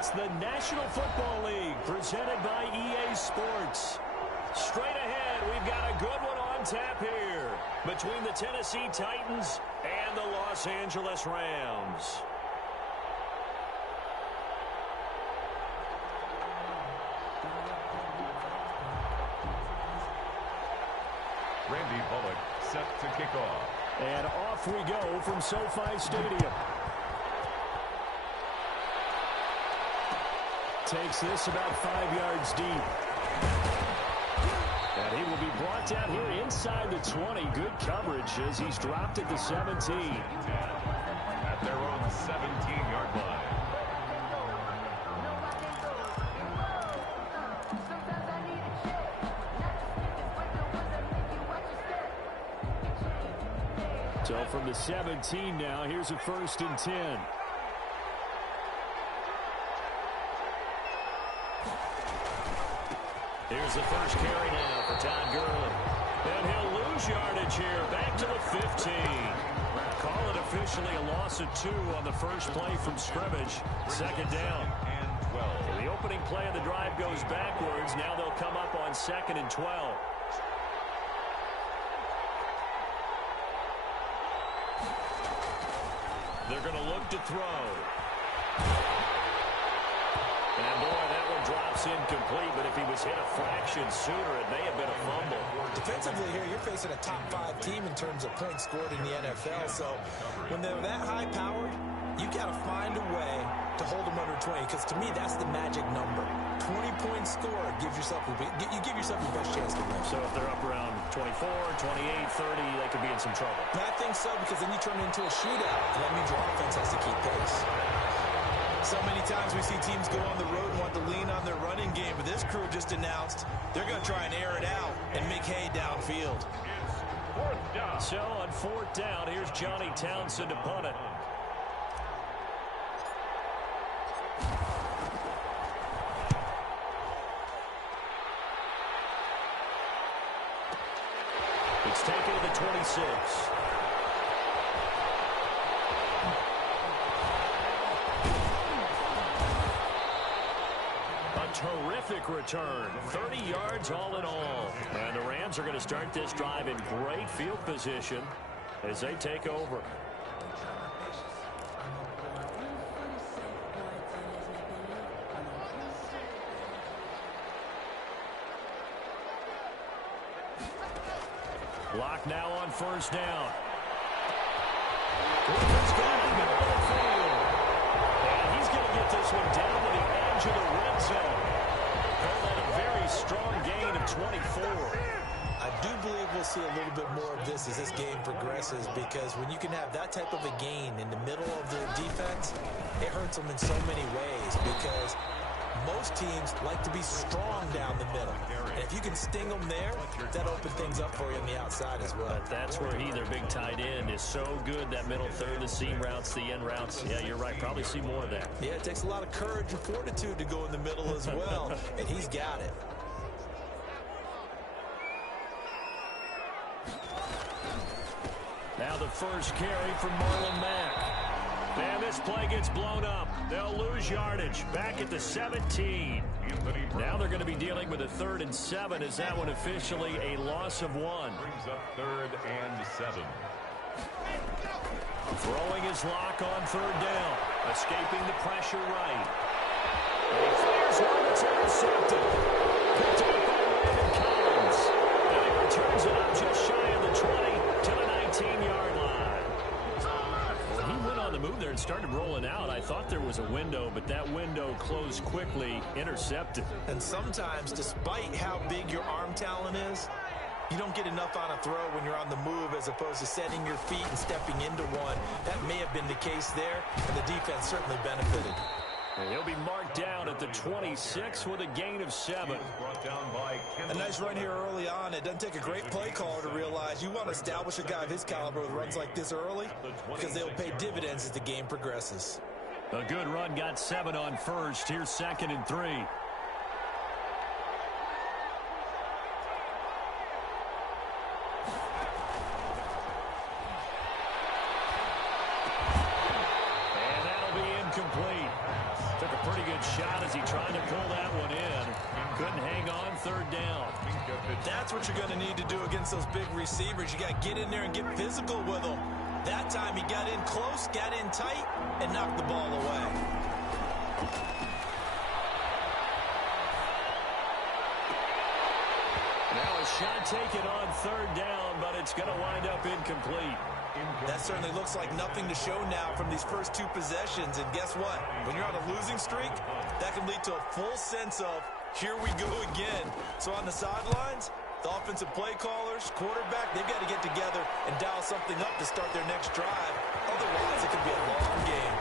It's the National Football League presented by EA Sports. Straight ahead, we've got a good one on tap here between the Tennessee Titans and the Los Angeles Rams. Randy Bullock set to kick off. And off we go from SoFi Stadium. Takes this about 5 yards deep. And he will be brought down here inside the 20. Good coverage as he's dropped at the 17. At their own 17-yard line. So from the 17 now, here's a 1st and 10. Here's the first carry now for Todd Gurley. And he'll lose yardage here, back to the 15. Call it officially a loss of 2 on the first play from scrimmage. 2nd down. And 12. The opening play of the drive goes backwards. Now they'll come up on 2nd and 12. They're going to look to throw. And boy, that one drops incomplete, but if he was hit a fraction sooner, it may have been a fumble. Defensively here, you're facing a top 5 team in terms of points scored in the NFL, so when they're that high-powered, you got to find a way to hold them under 20, because to me, that's the magic number. 20-point score gives yourself you give yourself your best chance to win. So if they're up around 24, 28, 30, they could be in some trouble. And I think so, because then you turn it into a shootout, and that means your offense has to keep pace. So many times we see teams go on the road and want to lean on their running game, but this crew just announced they're going to try and air it out and make hay downfield. So on 4th down, here's Johnny Townsend to punt it. It's taken to the 26. Terrific return. 30 yards all in all. And the Rams are going to start this drive in great field position as they take over. Block now on 1st down. Cooper's got it middle of the field. And he's going to get this one down to the edge of the red zone. A very strong gain of 24. I do believe we'll see a little bit more of this as this game progresses, because when you can have that type of a gain in the middle of the defense, it hurts them in so many ways, because most teams like to be strong down the middle. And if you can sting them there, that opens things up for you on the outside as well. But that's where their big tight end, is so good. That middle third, the seam routes, the end routes. Yeah, you're right. Probably see more of that. Yeah, it takes a lot of courage and fortitude to go in the middle as well, and he's got it. Now the first carry from Marlon Mack. And this play gets blown up. They'll lose yardage back at the 17. Now they're going to be dealing with a 3rd and 7. Is that one officially a loss of 1? Brings up 3rd and 7. Throwing his lock on 3rd down. Escaping the pressure right. And he fires one that's intercepted. Picked up by Landon Collins. And he returns it up just shy of the 20 to the 19-yard line. He went on the move there and started rolling out. I thought there was a window, but that window closed quickly, intercepted. And sometimes, despite how big your arm talent is, you don't get enough on a throw when you're on the move as opposed to setting your feet and stepping into one. That may have been the case there, and the defense certainly benefited. And he'll be marked down at the 26 with a gain of 7. A nice run here early on. It doesn't take a great play caller to realize you want to establish a guy of his caliber with runs like this early, because they'll pay dividends as the game progresses. A good run, got 7 on 1st. Here's 2nd and 3. That's what you're going to need to do against those big receivers. You got to get in there and get physical with them. That time he got in close, got in tight, and knocked the ball away. Now a shot taken on third down, but it's going to wind up incomplete. That certainly looks like nothing to show now from these first two possessions. And guess what? When you're on a losing streak, that can lead to a full sense of, here we go again. So on the sidelines, the offensive play callers, quarterback, they've got to get together and dial something up to start their next drive. Otherwise, it could be a long game.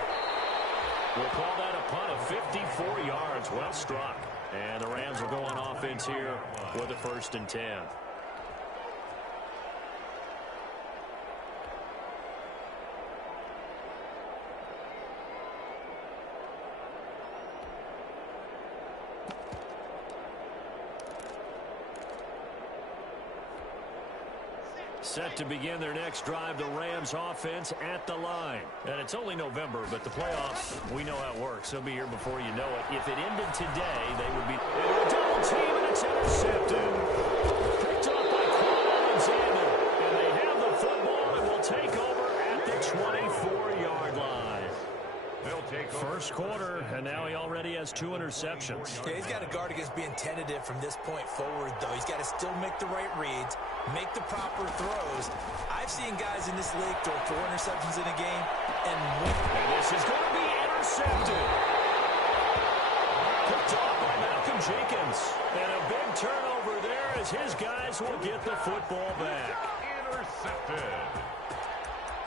We'll call that a punt of 54 yards. Well struck. And the Rams will go on offense here with a 1st and 10. Set to begin their next drive, the Rams offense at the line. And it's only November, but the playoffs, we know how it works. They'll be here before you know it. If it ended today, they would be into a double team, and it's intercepted. Picked up by Alexander. And they have the football and will take over at the 24-yard line. They'll take over. First quarter, and now he already has 2 interceptions. Yeah, he's got to guard against being tentative from this point forward, though. He's got to still make the right reads, make the proper throws. I've seen guys in this league throw 4 interceptions in a game and win. And this is going to be intercepted. Picked off by Malcolm Jenkins. And a big turnover there as his guys will get the football back. Intercepted.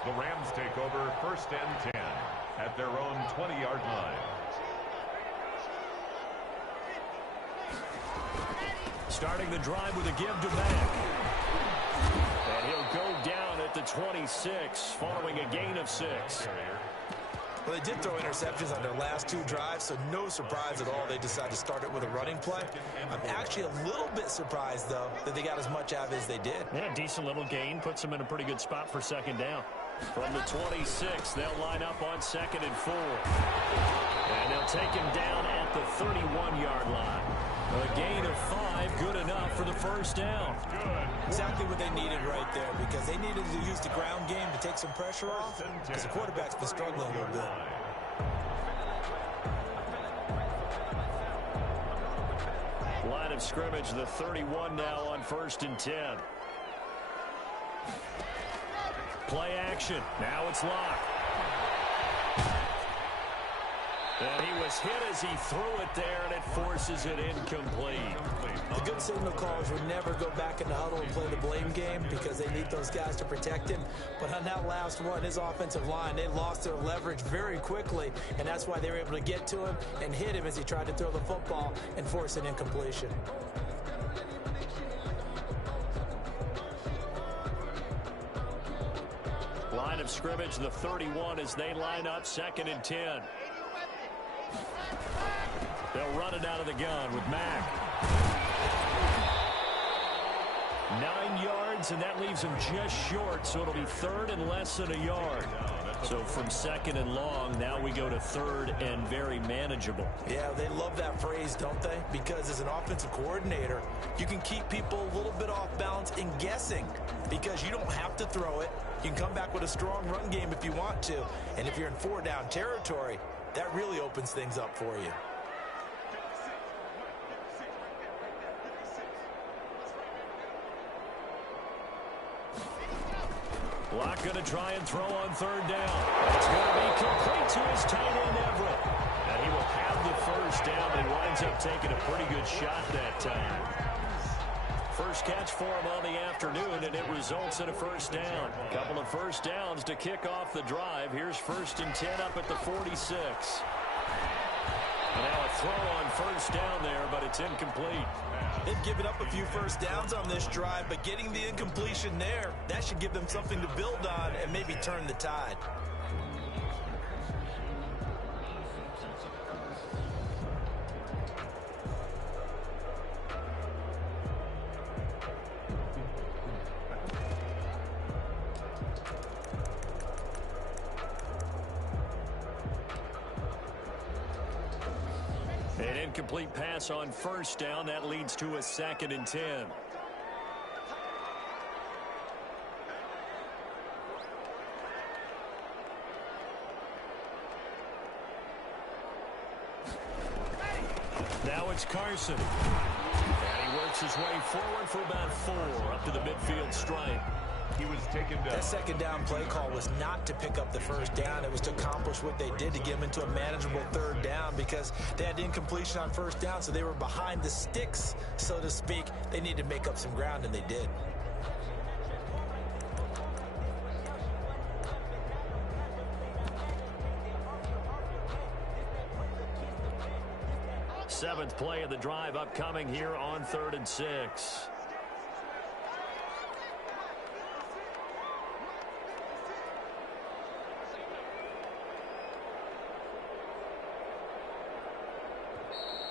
The Rams take over 1st and 10 at their own 20-yard line. Starting the drive with a give to Mack. And he'll go down at the 26 following a gain of 6. Well, they did throw interceptions on their last 2 drives, so no surprise at all they decided to start it with a running play. I'm actually a little bit surprised, though, that they got as much out of it as they did. Yeah, decent little gain. Puts them in a pretty good spot for 2nd down. From the 26, they'll line up on 2nd and 4. And they'll take him down at the 31-yard line. A gain of 5, good enough for the 1st down. Exactly what they needed right there, because they needed to use the ground game to take some pressure off, because the quarterback's been struggling a little bit. Line of scrimmage, the 31 now on 1st and 10. Play action. Now it's Locke. And he was hit as he threw it there, and it forces it incomplete. The good signal callers would never go back in the huddle and play the blame game because they need those guys to protect him. But on that last one, his offensive line, they lost their leverage very quickly, and that's why they were able to get to him and hit him as he tried to throw the football and force an incompletion. Line of scrimmage, the 31 as they line up 2nd and 10. They'll run it out of the gun with Mack. 9 yards, and that leaves him just short, so it'll be 3rd and less than a yard. So from 2nd and long, now we go to 3rd and very manageable. Yeah, they love that phrase, don't they? Because as an offensive coordinator, you can keep people a little bit off balance and guessing because you don't have to throw it. You can come back with a strong run game if you want to. And if you're in 4-down territory, that really opens things up for you. Locke going to try and throw on 3rd down. It's going to be complete to his tight end, Everett. And he will have the 1st down and winds up taking a pretty good shot that time. First catch for him on the afternoon, and it results in a 1st down. A couple of 1st downs to kick off the drive. Here's 1st and 10 up at the 46. And now a throw on 1st down there, but it's incomplete. They've given up a few 1st downs on this drive, but getting the incompletion there, that should give them something to build on and maybe turn the tide. An incomplete pass on 1st down. That leads to a 2nd and 10. Now it's Carson. And he works his way forward for about 4 up to the midfield stripe. He was taken down. That second down play call was not to pick up the first down. It was to accomplish what they did to get them into a manageable third down because they had incompletion on first down, so they were behind the sticks, so to speak. They needed to make up some ground, and they did. Seventh play of the drive upcoming here on 3rd and 6.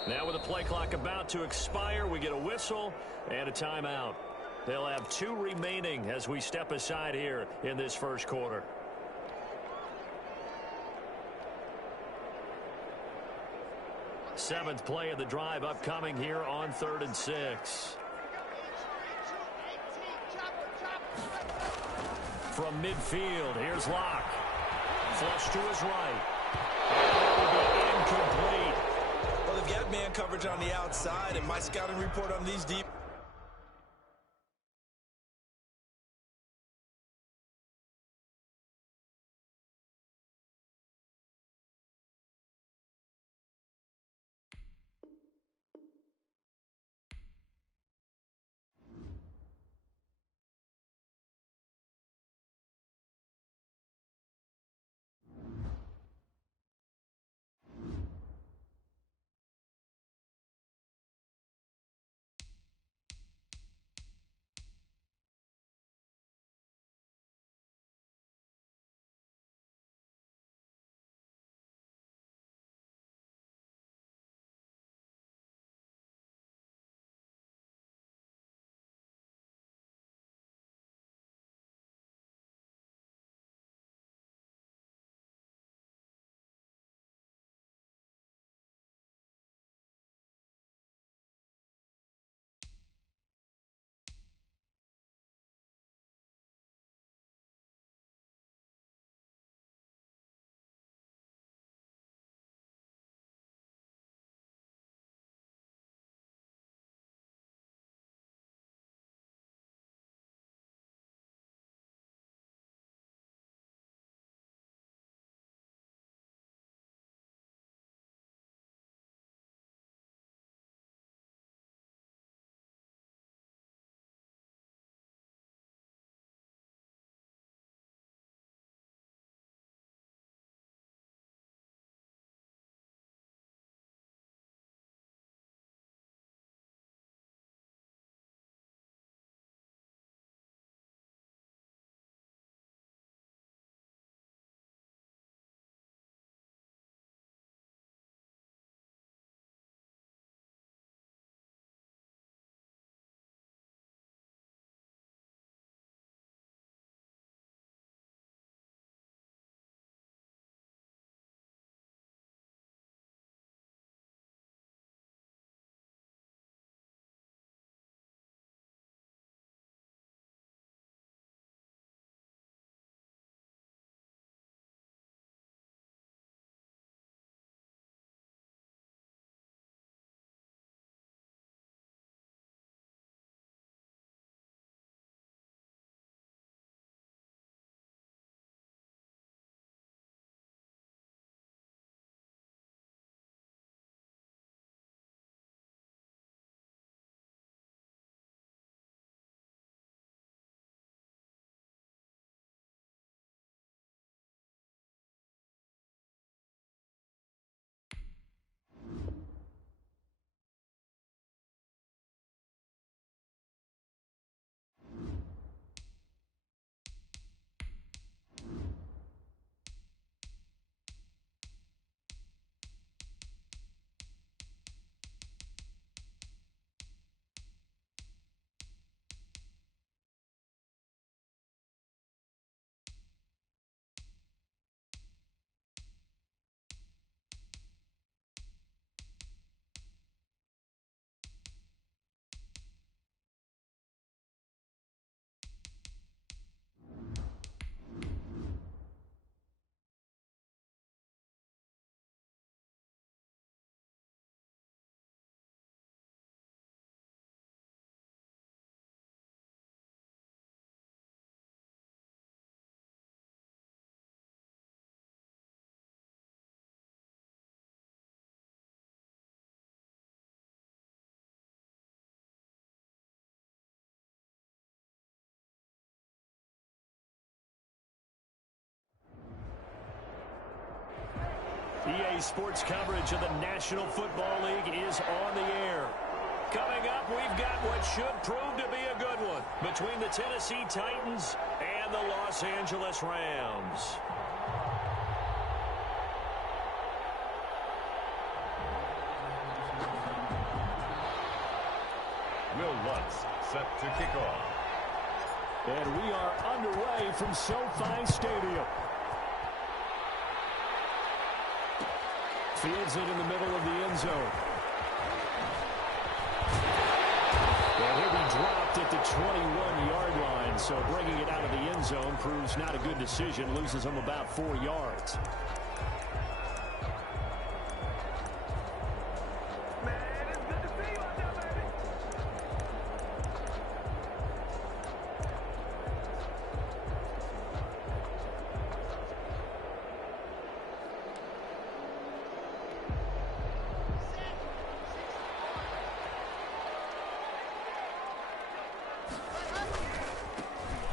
Now with the play clock about to expire, we get a whistle and a timeout. They'll have 2 remaining as we step aside here in this first quarter. Seventh play of the drive upcoming here on 3rd and 6. From midfield, here's Locke. Flush to his right. And it will be incomplete. Well, they've got man coverage on the outside, and my scouting report on these deep Today's sports coverage of the National Football League is on the air. Coming up, we've got what should prove to be a good one between the Tennessee Titans and the Los Angeles Rams. Will Lutz set to kick off. And we are underway from SoFi Stadium. Fields it in the middle of the end zone. And he'll be dropped at the 21-yard line, so bringing it out of the end zone proves not a good decision, loses him about 4 yards.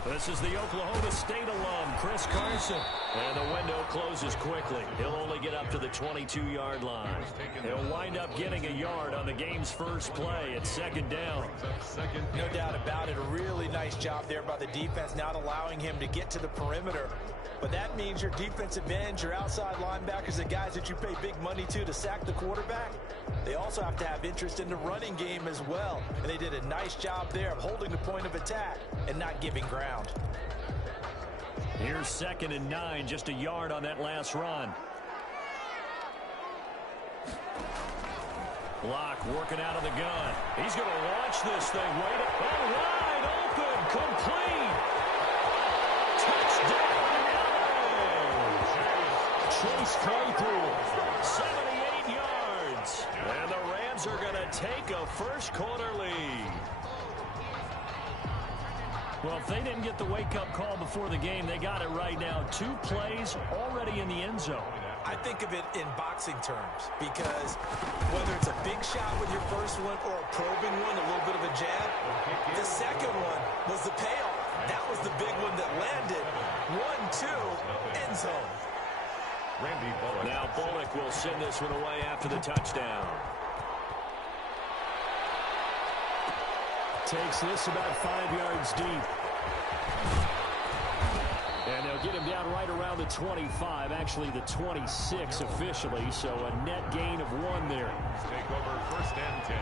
This is the Oklahoma State alum, Chris Carson. And the window closes quickly. He'll only get up to the 22-yard line. He'll wind up getting a yard on the game's first play at second down. No doubt about it. A really nice job there by the defense, not allowing him to get to the perimeter. But that means your defensive ends, your outside linebackers, the guys that you pay big money to sack the quarterback, they also have to have interest in the running game as well. And they did a nice job there of holding the point of attack and not giving ground. Here's 2nd and 9, just a yard on that last run. Block working out of the gun. He's going to launch this thing. Wait, wide open, complete. Touchdown, Chase Claypool, 78 yards. And the Rams are going to take a first-quarter lead. Well, if they didn't get the wake-up call before the game, they got it right now. 2 plays already in the end zone. I think of it in boxing terms because whether it's a big shot with your first one or a probing one, a little bit of a jab, the second one was the payoff. That was the big one that landed. 1-2, end zone. Now Bullock will send this one away after the touchdown. Takes this about 5 yards deep. And they'll get him down right around the 25, actually the 26 officially, so a net gain of 1 there. Take over 1st and 10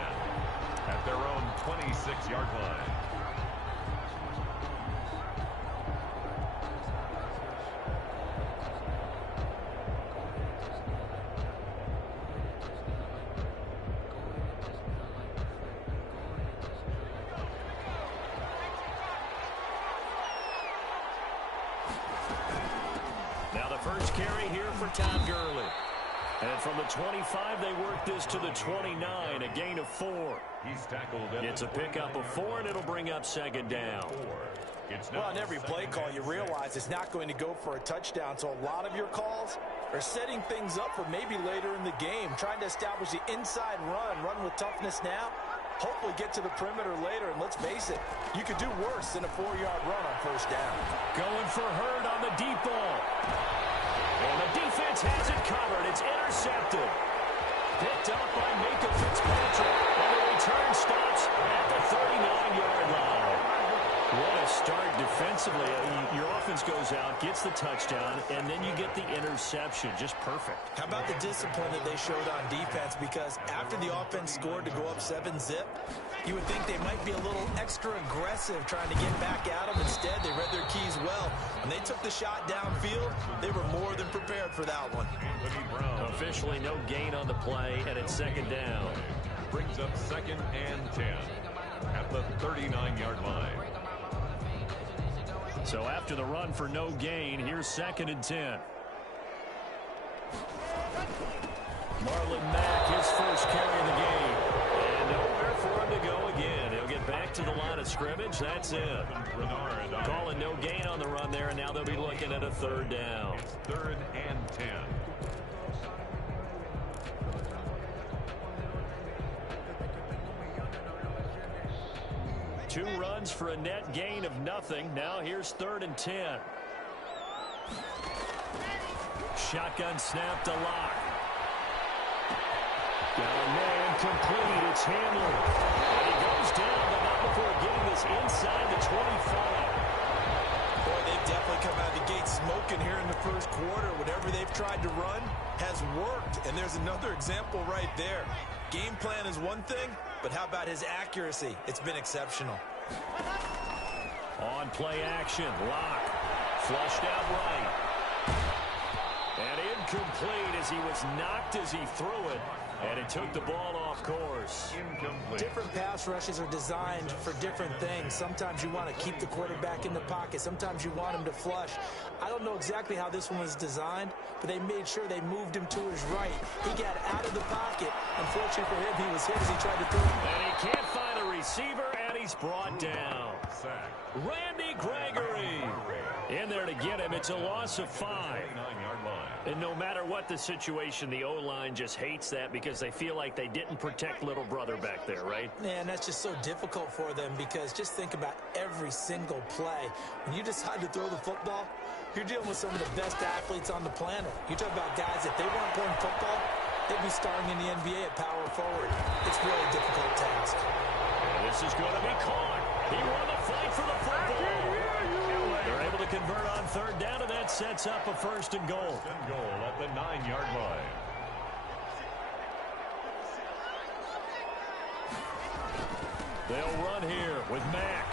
at their own 26-yard line. First carry here for Todd Gurley. And from the 25, they work this to the 29, a gain of 4. He's tackled. It's a pickup of 4, and it'll bring up 2nd down. Well, on every play call, you realize it's not going to go for a touchdown, so a lot of your calls are setting things up for maybe later in the game, trying to establish the inside run with toughness now, hopefully get to the perimeter later, and let's face it, you could do worse than a 4-yard run on first down. Going for Hurd on the deep ball. And the defense has it covered. It's intercepted. Picked up by Micah Fitzpatrick. And the return stops at the 39-yard line. What a start defensively. Your offense goes out, gets the touchdown, and then you get the interception. Just perfect. How about the discipline that they showed on defense? Because after the offense scored to go up 7-zip, you would think they might be a little extra aggressive trying to get back at them. Instead, they read their keys well. When they took the shot downfield, they were more than prepared for that one. Officially no gain on the play, and it's 2nd down. Brings up 2nd and 10 at the 39-yard line. So after the run for no gain, here's 2nd and 10. Marlon Mack, his first carry of the game. And nowhere for him to go again. He'll get back to the line of scrimmage. That's it. Calling no gain on the run there, and now they'll be looking at a 3rd down. It's 3rd and 10. Two runs for a net gain of nothing. Now here's 3rd and 10. Shotgun snap to Lock. Got a man complete. It's Hamler. And he goes down, but not before getting this inside the 25. Boy, they've definitely come out of the gate smoking here in the first quarter. Whatever they've tried to run has worked. And there's another example right there. Game plan is one thing, but how about his accuracy? It's been exceptional. On play action, Locke. Flushed out right. And incomplete as he was knocked as he threw it. And it took the ball off course. Incomplete. Different pass rushes are designed for different things. Sometimes you want to keep the quarterback in the pocket. Sometimes you want him to flush. I don't know exactly how this one was designed, but they made sure they moved him to his right. He got out of the pocket. Unfortunately for him, he was hit as he tried to throw it. And he can't find a receiver, and he's brought down. Sack. Randy Gregory in there to get him. It's a loss of 5. 9-yard line. And no matter what the situation, the O-line just hates that because they feel like they didn't protect little brother back there, right? Man, that's just so difficult for them because just think about every single play. When you decide to throw the football, you're dealing with some of the best athletes on the planet. You talk about guys, if they weren't playing football, they'd be starring in the NBA at power forward. It's really a difficult task. And this is going to be caught. He won the fight for the football. They're able to convert on third down, and that sets up a 1st and goal. First and goal at the 9-yard line. They'll run here with Mack.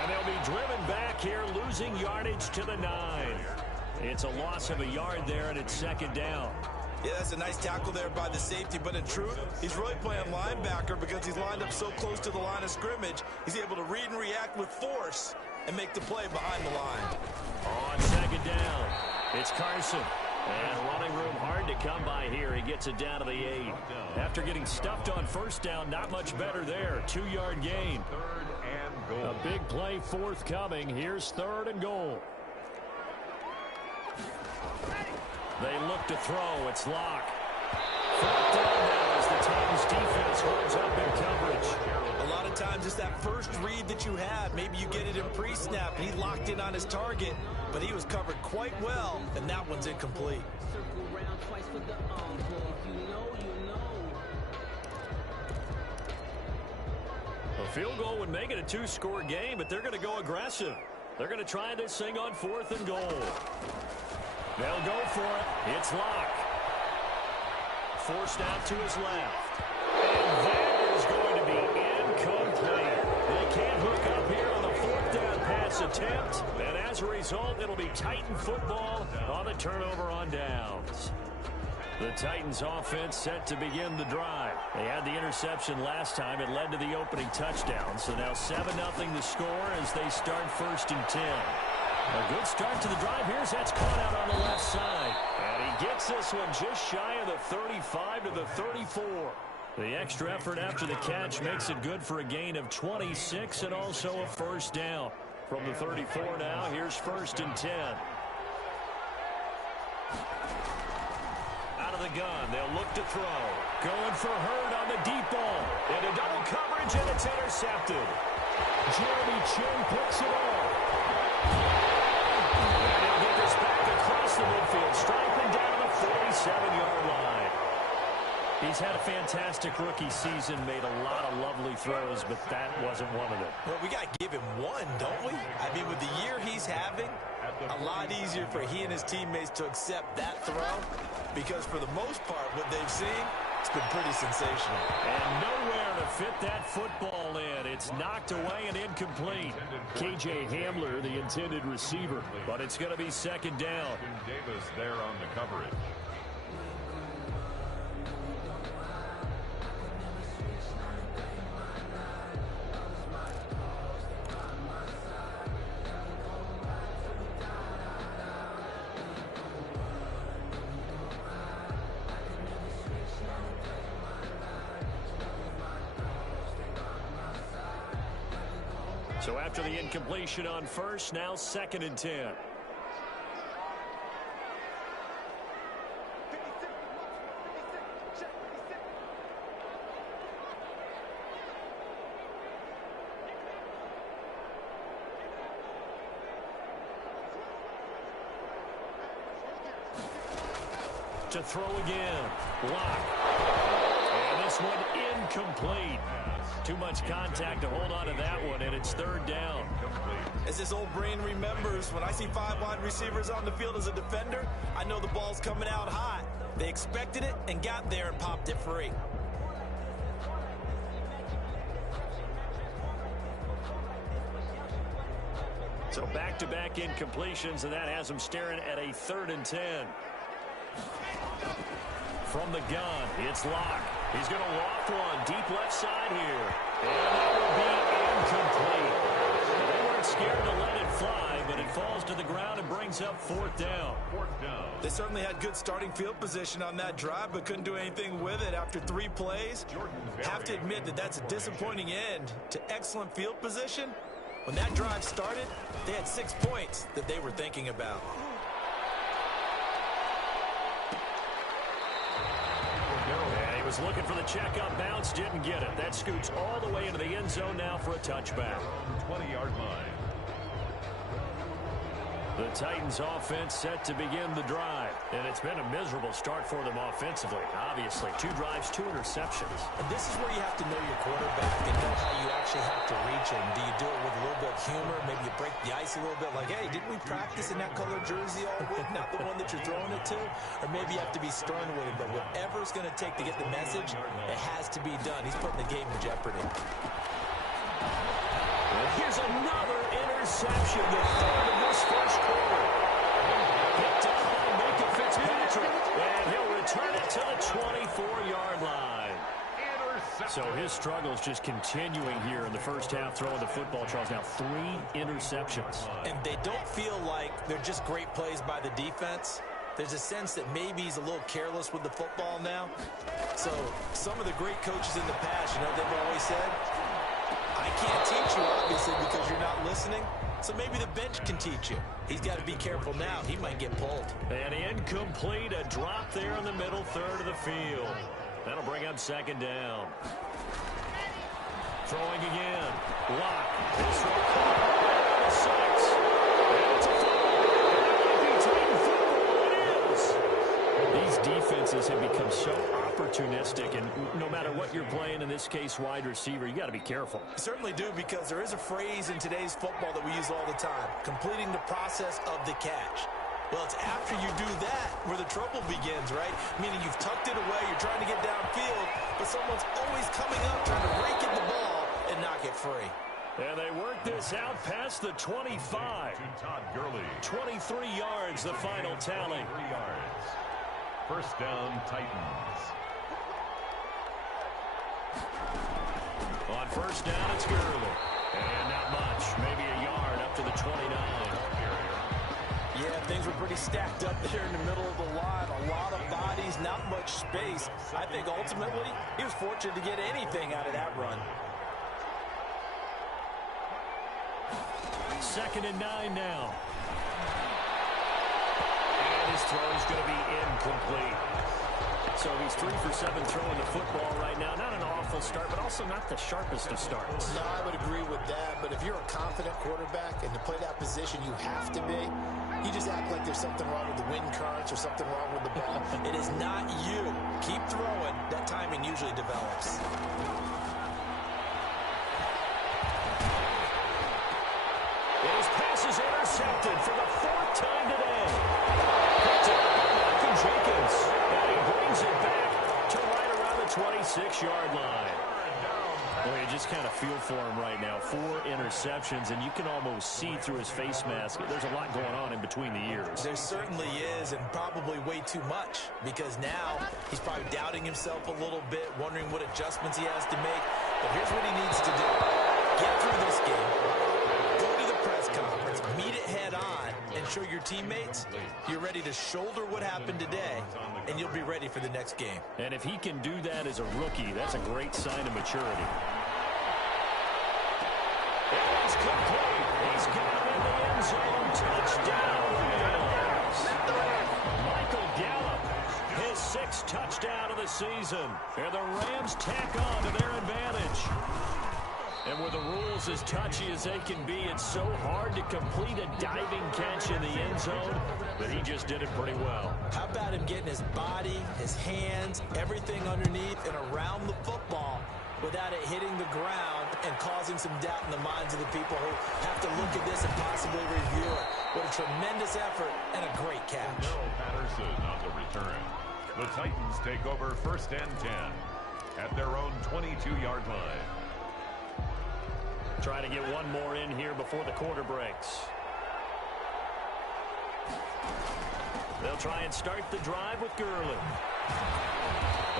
And they'll be driven back here, losing yardage to the 9. It's a loss of a yard there, and it's 2nd down. Yeah, that's a nice tackle there by the safety, but in truth, he's really playing linebacker because he's lined up so close to the line of scrimmage. He's able to read and react with force and make the play behind the line. On 2nd down, it's Carson. And running room hard to come by here. He gets it down to the 8. After getting stuffed on 1st down, not much better there. 2-yard gain. 3rd and goal. A big play forthcoming. Here's 3rd and goal. They look to throw. It's Locke. 4th down now as the Titans defense holds up in coverage. A lot of times it's that first read that you have. Maybe you get it in pre-snap. He locked in on his target, but he was covered quite well, and that one's incomplete. A field goal would make it a 2-score game, but they're going to go aggressive. They're going to try this thing on 4th and goal. They'll go for it. It's Locke. Forced out to his left. And that is going to be incomplete. They can't hook up here on the 4th down pass attempt. And as a result, it'll be Titan football on the turnover on downs. The Titans offense set to begin the drive. They had the interception last time. It led to the opening touchdown. So now 7-0 the score as they start 1st and 10. A good start to the drive. Here's that's caught out on the left side. And he gets this one just shy of the 35 to the 34. The extra effort after the catch makes it good for a gain of 26 and also a 1st down. From the 34 now, here's 1st and 10. Out of the gun, they'll look to throw. Going for Hurd on the deep ball. Into double coverage, and it's intercepted. Jeremy Chin picks it off. And he'll get this back across the midfield, striking down the 47-yard line. He's had a fantastic rookie season, made a lot of lovely throws, but that wasn't one of them. Well, we got to give him one, don't we? I mean, with the year he's having, a lot easier for he and his teammates to accept that throw because for the most part, what they've seen, it's been pretty sensational. And nowhere to fit that football in. It's knocked away and incomplete. K.J. Hamler, the intended receiver, but it's going to be 2nd down. Davis there on the coverage. So after the incompletion on 1st, now 2nd and 10. To throw again. Block. this one incomplete. Too much contact to hold on to that one, and it's third down. As this old brain remembers, when I see 5 wide receivers on the field as a defender, I know the ball's coming out hot. They expected it and got there and popped it free. So back-to-back incompletions, and that has them staring at a 3rd and 10. From the gun, it's Locke. He's going to loft one deep left side here. And that will be incomplete. They weren't scared to let it fly, but it falls to the ground and brings up 4th down. They certainly had good starting field position on that drive, but couldn't do anything with it after 3 plays. Have to admit that that's a disappointing end to excellent field position. When that drive started, they had 6 points that they were thinking about. And he was looking for the checkup bounce, didn't get it. That scoots all the way into the end zone now for a touchback. 20-yard line. The Titans offense set to begin the drive. And it's been a miserable start for them offensively. Obviously, 2 drives, 2 interceptions. And this is where you have to know your quarterback and know how you actually have to reach him. Do you do it with a little bit of humor? Maybe you break the ice a little bit like, hey, didn't we practice in that color jersey all week? Not the one that you're throwing it to? Or maybe you have to be stern with him. But whatever it's going to take to get the message, it has to be done. He's putting the game in jeopardy. Here's another interception, the 3rd of this first quarter. Picked up by Minka Fitzpatrick, and he'll return it to the 24-yard line. So his struggles just continuing here in the first half, throwing the football. Charles, now 3 interceptions. And they don't feel like they're just great plays by the defense. There's a sense that maybe he's a little careless with the football now. So some of the great coaches in the past, they've always said, I can't teach you, obviously, because you're not listening. So maybe the bench can teach you. He's got to be careful now. He might get pulled. And incomplete, a drop there in the middle 3rd of the field. That'll bring up 2nd down. Throwing again. Locke. This one caught at the 6. And it's a fumble. That might be Titan football. It is. These defenses have become so opportunistic, and no matter what you're playing, in this case wide receiver, you got to be careful. You certainly do, because there is a phrase in today's football that we use all the time, completing the process of the catch. Well, it's after you do that where the trouble begins, right? Meaning you've tucked it away, you're trying to get downfield, but someone's always coming up trying to rake in the ball and knock it free. And they work this out past the 25. To Todd Gurley. 23 yards, the final tally. 3 yards. First down, Titans. On first down, it's Gurley. And not much, maybe a yard up to the 29. Yeah, things were pretty stacked up there in the middle of the line. A lot of bodies, not much space. I think ultimately he was fortunate to get anything out of that run. 2nd and 9 now. And his throw is going to be incomplete. So he's 3 for 7 throwing the football right now. Not an awful start, but also not the sharpest of starts. No, I would agree with that. But if you're a confident quarterback and to play that position you have to be, you just act like there's something wrong with the wind currents or something wrong with the ball. It is not you. Keep throwing. That timing usually develops. His pass is intercepted for the 4th time today. Picked up by Malcolm Jenkins. And he brings it back to right around the 26-yard line. Well, you just kind of feel for him right now. 4 interceptions, and you can almost see through his face mask. There's a lot going on in between the ears. There certainly is, and probably way too much, because now he's probably doubting himself a little bit, wondering what adjustments he has to make. But here's what he needs to do. Get through this game. Go to the press conference. Meet it head on and show your teammates you're ready to shoulder what happened today, and you'll be ready for the next game. And if he can do that as a rookie, that's a great sign of maturity. It's complete. He's got him in the end zone. Touchdown, Rams. Michael Gallup, his 6th touchdown of the season. And the Rams tack on to their advantage. And with the rules as touchy as they can be, it's so hard to complete a diving catch in the end zone, but he just did it pretty well. How about him getting his body, his hands, everything underneath and around the football without it hitting the ground and causing some doubt in the minds of the people who have to look at this and possibly review it. What a tremendous effort and a great catch. No Patterson on the return. The Titans take over 1st and 10 at their own 22-yard line. Trying to get one more in here before the quarter breaks. They'll try and start the drive with Gurley.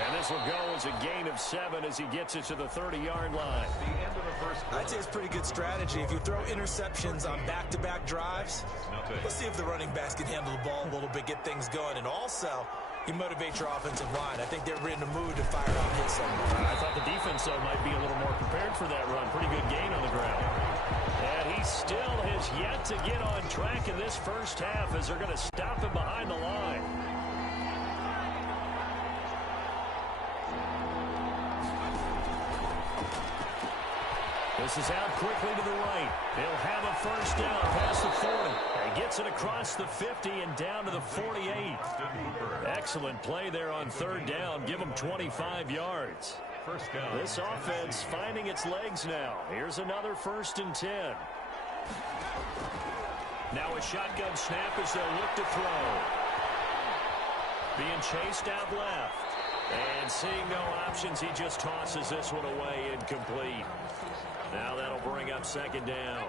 And this will go as a gain of 7 as he gets it to the 30-yard line. The end of the first quarter. I'd say it's pretty good strategy. If you throw interceptions on back-to-back drives, let's see if the running backs can handle the ball a little bit, get things going. And also, you motivate your offensive line. I think they're in the mood to fire out hits somewhere. I thought the defense, though, might be a little more prepared for that run. Pretty good gain on the ground. And he still has yet to get on track in this first half as they're going to stop him behind the line. This is out quickly to the right. He'll have a first down past the 40. He gets it across the 50 and down to the 48. Excellent play there on 3rd down. Give him 25 yards. First down. This offense finding its legs now. Here's another 1st and 10. Now a shotgun snap as they'll look to throw. Being chased out left. And seeing no options, he just tosses this one away, incomplete. Now that'll bring up 2nd down.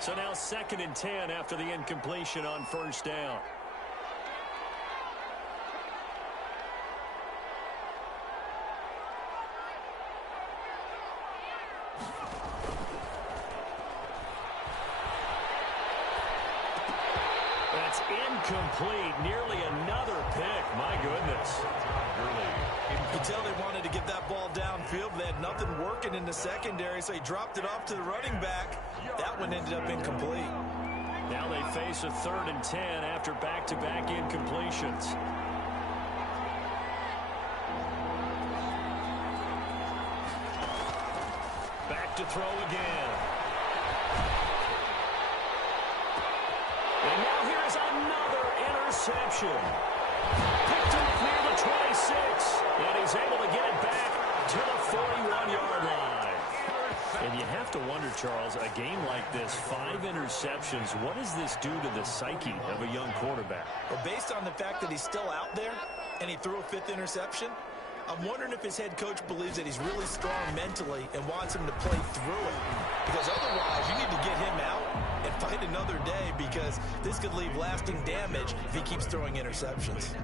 So now 2nd and 10 after the incompletion on 1st down. That's incomplete. Nearly another pick. My goodness. You could tell they wanted to get that ball downfield, but they had nothing working in the secondary, so he dropped it off to the running back. That one ended up incomplete. Now they face a 3rd and 10 after back-to-back incompletions. Back to throw again. And now here's another interception. Picked up near the 26, and he's able to get it back to the 41-yard line. And you have to wonder, Charles, a game like this, 5 interceptions, what does this do to the psyche of a young quarterback? Well, based on the fact that he's still out there and he threw a 5th interception, I'm wondering if his head coach believes that he's really strong mentally and wants him to play through it. Because otherwise, you need to get him out and fight another day, because this could leave lasting damage if he keeps throwing interceptions.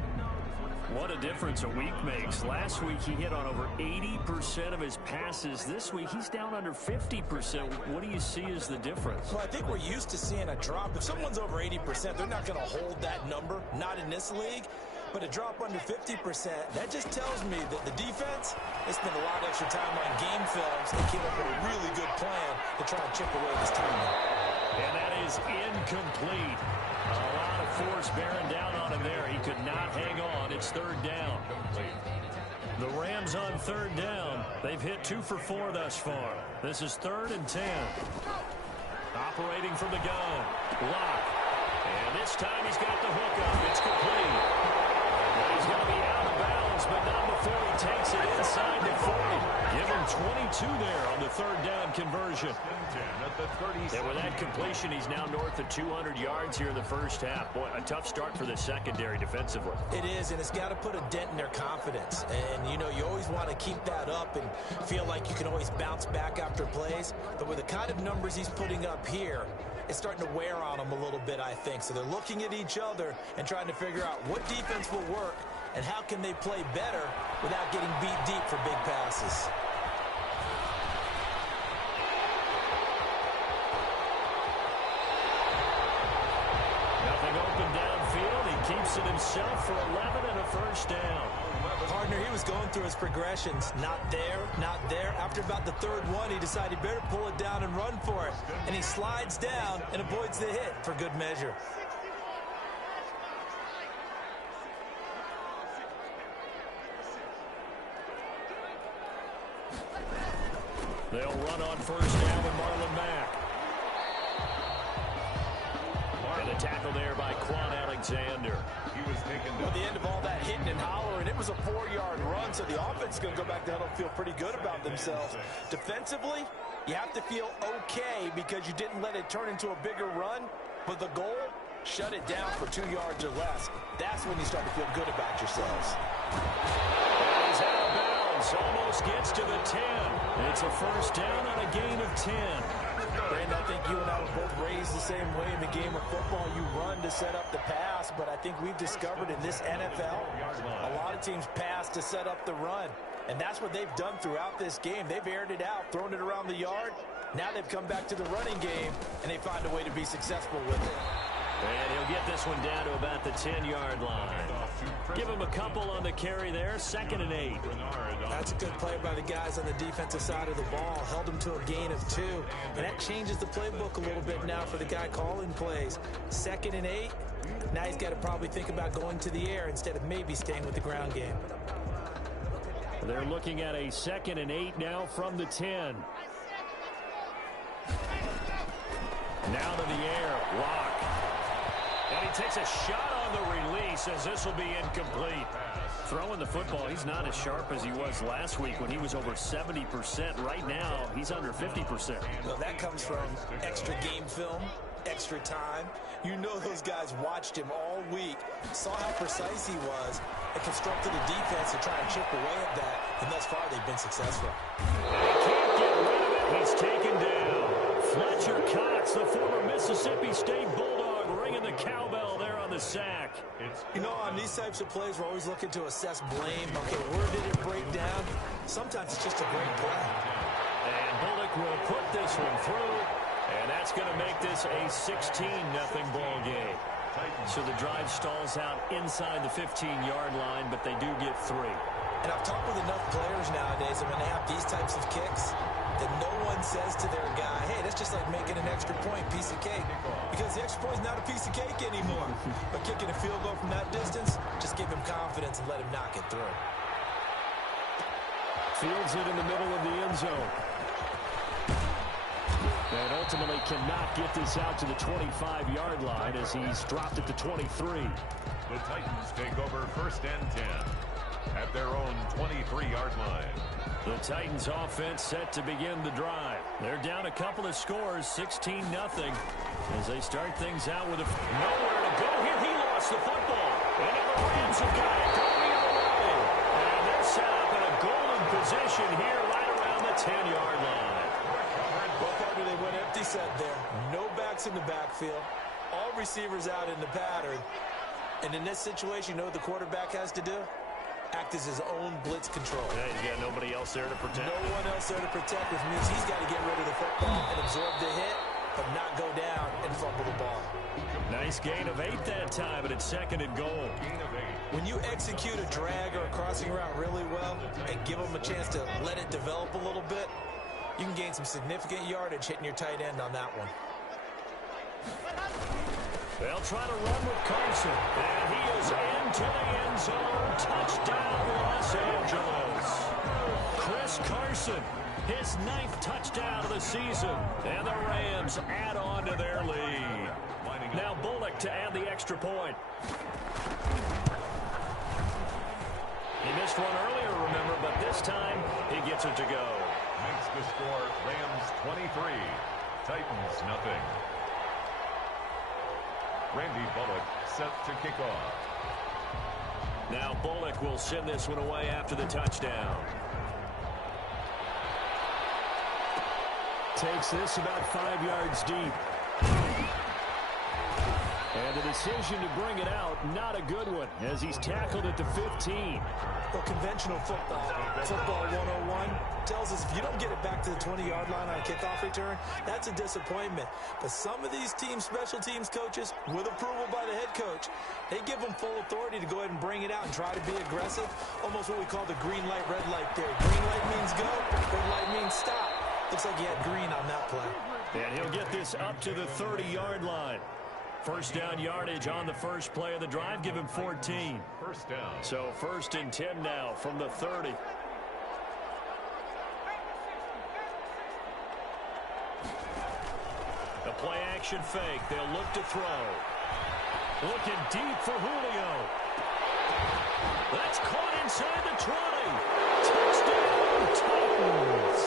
What a difference a week makes. Last week he hit on over 80% of his passes. This week he's down under 50%. What do you see as the difference? Well, I think we're used to seeing a drop. If someone's over 80%, they're not going to hold that number, not in this league. But a drop under 50%, that just tells me that the defense, they spent a lot of extra time on game films. They came up with a really good plan to try and chip away this team. And that is incomplete. A lot of force bearing down on him there. He could not hang on. It's 3rd down. The Rams on 3rd down. They've hit 2 for 4 thus far. This is 3rd and 10. Operating from the gun. Lock. And this time he's got the hook up. It's complete. He's going to be out of bounds, but not before he takes it inside the 40. Give him 22 there on the 3rd down conversion. And with that completion, he's now north of 200 yards here in the first half. Boy, a tough start for the secondary defensively. It is, and it's got to put a dent in their confidence. And, you know, you always want to keep that up and feel like you can always bounce back after plays. But with the kind of numbers he's putting up here, it's starting to wear on them a little bit, I think. So they're looking at each other and trying to figure out what defense will work and how can they play better without getting beat deep for big passes. Nothing open downfield. He keeps it himself for 11 and a first down. Partner, he was going through his progressions. Not there, not there. After about the 3rd one, he decided better pull it down and run for it. And he slides down and avoids the hit for good measure. They'll run on first down with Marlon Mack. And a tackle there by Quan Alexander. He was taken At the end of all that hitting and hollering, it was a 4-yard run, so the offense is going to go back to huddle and feel pretty good about themselves. Defensively, you have to feel okay because you didn't let it turn into a bigger run, but the goal, shut it down for 2 yards or less. That's when you start to feel good about yourselves. And he's out of bounds, almost gets to the 10. It's a first down on a gain of 10. Brandon, I think you and I were both raised the same way in the game of football. You run to set up the pass, but I think we've discovered in this NFL, a lot of teams pass to set up the run. And that's what they've done throughout this game. They've aired it out, thrown it around the yard. Now they've come back to the running game, and they find a way to be successful with it. And he'll get this one down to about the 10-yard line. Give him a couple on the carry there, 2nd and 8. That's a good play by the guys on the defensive side of the ball. Held them to a gain of 2. And that changes the playbook a little bit now for the guy calling plays. 2nd and 8. Now he's got to probably think about going to the air instead of maybe staying with the ground game. They're looking at a 2nd and 8 now from the 10. Now to the air, Locke. And he takes a shot on the release as this will be incomplete. Throwing the football, he's not as sharp as he was last week when he was over 70%. Right now, he's under 50%. Well, that comes from extra game film, extra time. You know those guys watched him all week, saw how precise he was, and constructed a defense to try and chip away at that. And thus far, they've been successful. And he can't get rid of it. He's taken down. Fletcher Cox, the former Mississippi State Bulldog, ringing the cowbell there on the sack. You know, on these types of plays, we're always looking to assess blame. Okay, where did it break down? Sometimes it's just a great play. And Bullock will put this one through, and that's going to make this a 16-0 ball game. So the drive stalls out inside the 15-yard line, but they do get 3. And I've talked with enough players nowadays, and when they have these types of kicks, that no one says to their guy, hey, that's just like making an extra point, piece of cake. Because the extra point is not a piece of cake anymore. But kicking a field goal from that distance, just give him confidence and let him knock it through. Fields it in the middle of the end zone. And ultimately cannot get this out to the 25-yard line as he's dropped it to 23. The Titans take over 1st and 10 at their own 23-yard line. The Titans offense set to begin the drive. They're down a couple of scores, 16-0, as they start things out with nowhere to go here. He lost the football. And now the Rams have got it going away. And they're set up in a golden position here right around the 10-yard line. They went empty set there. No backs in the backfield. All receivers out in the pattern. And in this situation, you know what the quarterback has to do? Act as his own blitz control. Yeah, he's got nobody else there to protect. No one else there to protect, which means he's got to get rid of the football and absorb the hit, but not go down and fumble the ball. Nice gain of 8 that time, but it's 2nd and goal. When you execute a drag or a crossing route really well and give them a chance to let it develop a little bit, you can gain some significant yardage hitting your tight end on that one. They'll try to run with Carson, and he is into the end zone. Touchdown, Los Angeles. Chris Carson, his 9th touchdown of the season, and the Rams add on to their lead. Now Bullock to add the extra point. He missed one earlier, remember, but this time he gets it to go. Makes the score Rams 23, Titans nothing. Randy Bullock set to kick off. Now Bullock will send this one away after the touchdown. Takes this about 5 yards deep. And the decision to bring it out, not a good one, as he's tackled at the 15. Well, conventional football 101, tells us if you don't get it back to the 20-yard line on a kickoff return, that's a disappointment. But some of these teams, special teams coaches, with approval by the head coach, they give them full authority to go ahead and bring it out and try to be aggressive, almost what we call the green light, red light theory. Green light means go, red light means stop. Looks like he had green on that play. And he'll get this up to the 30-yard line. First down yardage on the first play of the drive. Give him 14. First down. So 1st and 10 now from the 30. play-action fake. They'll look to throw. Looking deep for Julio. That's caught inside the 20. Touchdown, Titans.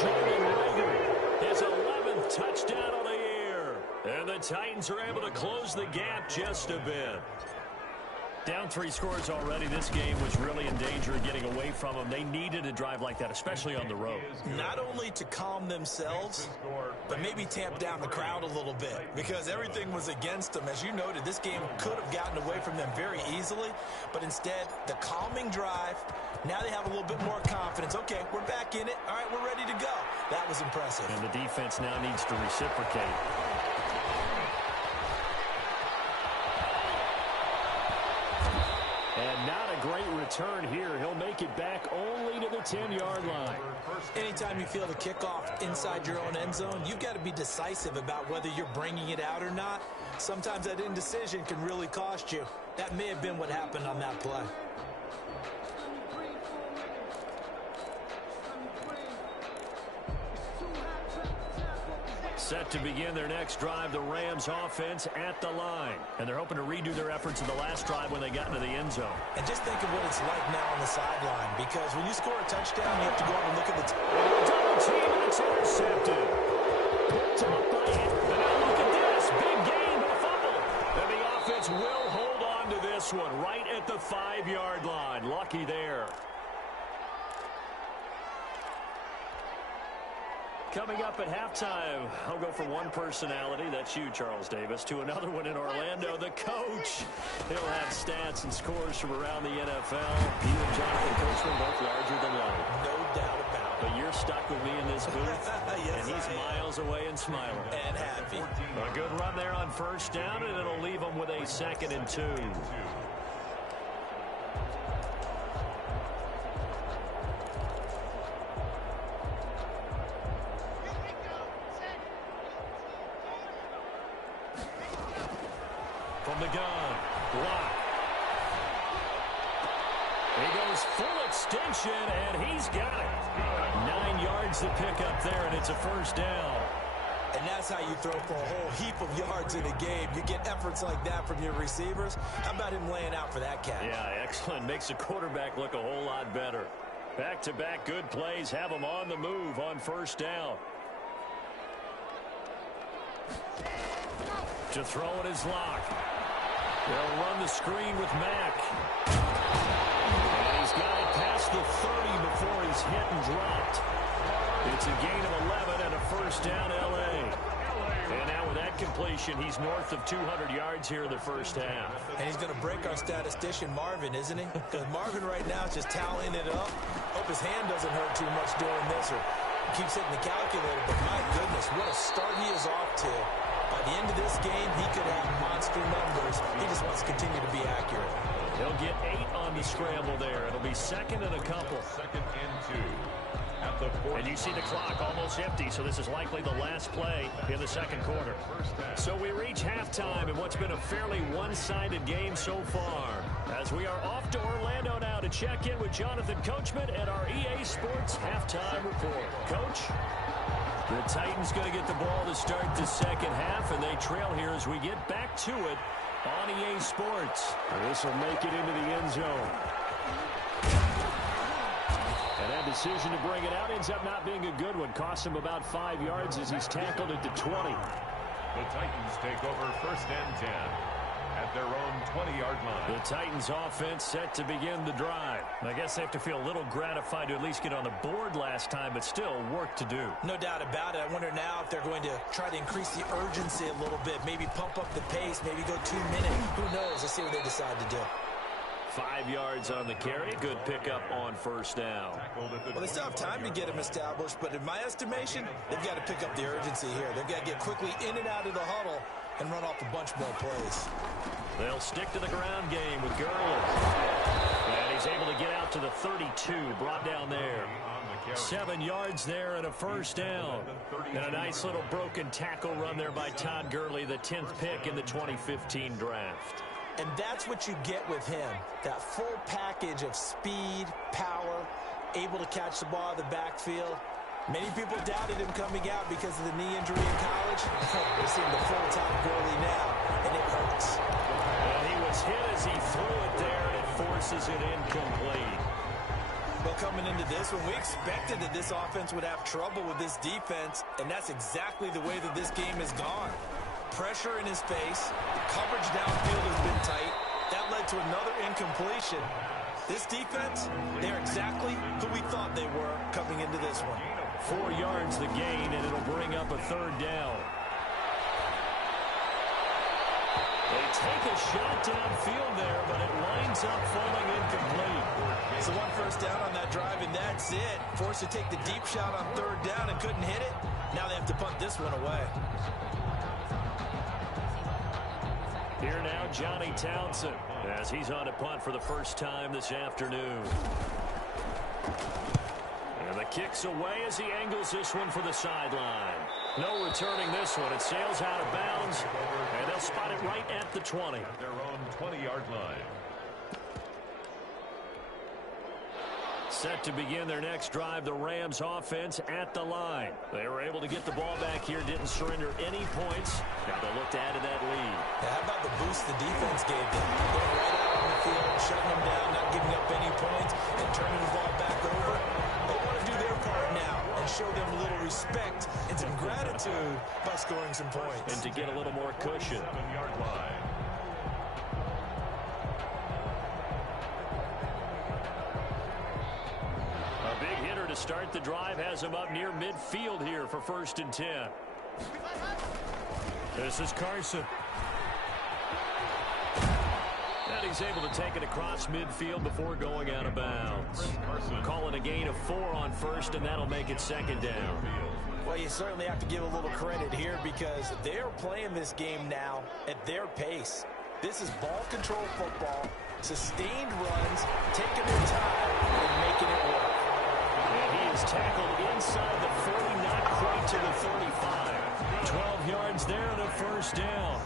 Jordan Rager, his 11th touchdown of the year. And the Titans are able to close the gap just a bit. Down 3 scores already. This game was really in danger of getting away from them. They needed a drive like that, especially on the road. Not only to calm themselves, but maybe tamp down the crowd a little bit because everything was against them. As you noted, this game could have gotten away from them very easily, but instead, the calming drive, now they have a little bit more confidence. Okay, we're back in it. All right, we're ready to go. That was impressive. And the defense now needs to reciprocate. And not a great return here. He'll make it back only to the 10-yard line. Anytime you feel the kickoff inside your own end zone, you've got to be decisive about whether you're bringing it out or not. Sometimes that indecision can really cost you. That may have been what happened on that play. Set to begin their next drive, the Rams offense at the line. And they're hoping to redo their efforts in the last drive when they got into the end zone. And just think of what it's like now on the sideline, because when you score a touchdown, you have to go out and look at the double team, and it's intercepted. Picked up by him. And now look at this. Big gain, but a fumble. And the offense will hold on to this one right at the 5-yard line. Lucky there. Coming up at halftime, I'll go from one personality, that's you, Charles Davis, to another one in Orlando, the coach. He'll have stats and scores from around the NFL. You and Jonathan Coachman both larger than life. No doubt about it. But you're stuck with me in this booth, Yes, and he's miles away and smiling. And happy. A good run there on first down, and it'll leave them with a 2nd and 2. From the gun, block. He goes full extension, and he's got it. 9 yards to pick up there, and it's a first down. And that's how you throw for a whole heap of yards in a game. You get efforts like that from your receivers. How about him laying out for that cat? Yeah, excellent. Makes the quarterback look a whole lot better. Back-to-back good plays have him on the move on first down. To throw it is Locke. They'll run the screen with Mack. And he's got it past the 30 before he's hit and dropped. It's a gain of 11 and a first down, L.A. And now with that completion, he's north of 200 yards here in the first half. And he's going to break our statistician, Marvin, isn't he? Because Marvin right now is just tallying it up. Hope his hand doesn't hurt too much doing this or keeps hitting the calculator. But my goodness, what a start he is off to. By the end of this game, he could have monster numbers. He just wants to continue to be accurate. He'll get 8 on the scramble there. It'll be 2nd and a couple. 2nd and 2. At the 40. And you see the clock almost empty, so this is likely the last play in the second quarter. So we reach halftime in what's been a fairly one-sided game so far. As we are off to Orlando now to check in with Jonathan Coachman at our EA Sports Halftime Report. Coach? The Titans going to get the ball to start the second half, and they trail here as we get back to it on EA Sports. This will make it into the end zone. And that decision to bring it out ends up not being a good one. Costs him about 5 yards as he's tackled at the 20. The Titans take over 1st and 10 at their own 20-yard line. The Titans offense set to begin the drive. I guess they have to feel a little gratified to at least get on the board last time, but still work to do. No doubt about it. I wonder now if they're going to try to increase the urgency a little bit, maybe pump up the pace, maybe go 2 minutes. Who knows? Let's see what they decide to do. 5 yards on the carry. Good pickup on first down. Well, they still have time to get him established, but in my estimation, they've got to pick up the urgency here. They've got to get quickly in and out of the huddle and run off a bunch more plays. They'll stick to the ground game with Gurley. And he's able to get out to the 32, brought down there. 7 yards there and a first down. And a nice little broken tackle run there by Todd Gurley, the 10th pick in the 2015 draft. And that's what you get with him, that full package of speed, power, able to catch the ball in the backfield. Many people doubted him coming out because of the knee injury in college. We're seeing the full-time goalie now, and it hurts. Well, he was hit as he threw it there, and it forces it incomplete. Well, coming into this one, we expected that this offense would have trouble with this defense, and that's exactly the way that this game has gone. Pressure in his face, coverage downfield has been tight. That led to another incompletion. This defense, they're exactly who we thought they were coming into this one. 4 yards the gain, and it'll bring up a third down. They take a shot downfield there, but it winds up falling incomplete. So 1 first down on that drive, and that's it. Forced to take the deep shot on third down and couldn't hit it. Now they have to punt this one away. Here now, Johnny Townsend, as he's on a punt for the first time this afternoon. And the kick's away as he angles this one for the sideline. No returning this one. It sails out of bounds, and they'll spot it right at the 20. Their own 20-yard line. Set to begin their next drive, the Rams offense at the line. They were able to get the ball back here, didn't surrender any points. Now they'll look to add to that lead. Yeah, how about the boost the defense gave them? Going right out on the field, shutting them down, not giving up any points, and turning the ball back over. They want to do their part now and show them a little respect and some gratitude by scoring some points. And to get a little more cushion. 7-yard line. A big hitter to start the drive has him up near midfield here for 1st and 10. This is Carson. And he's able to take it across midfield before going out of bounds. Calling a gain of 4 on 1st, and that'll make it 2nd down. Well, you certainly have to give a little credit here because they're playing this game now at their pace. This is ball control football, sustained runs, taking their time, and making it work. And he is tackled inside the 40, not quite to the 35. 12 yards there and a 1st down.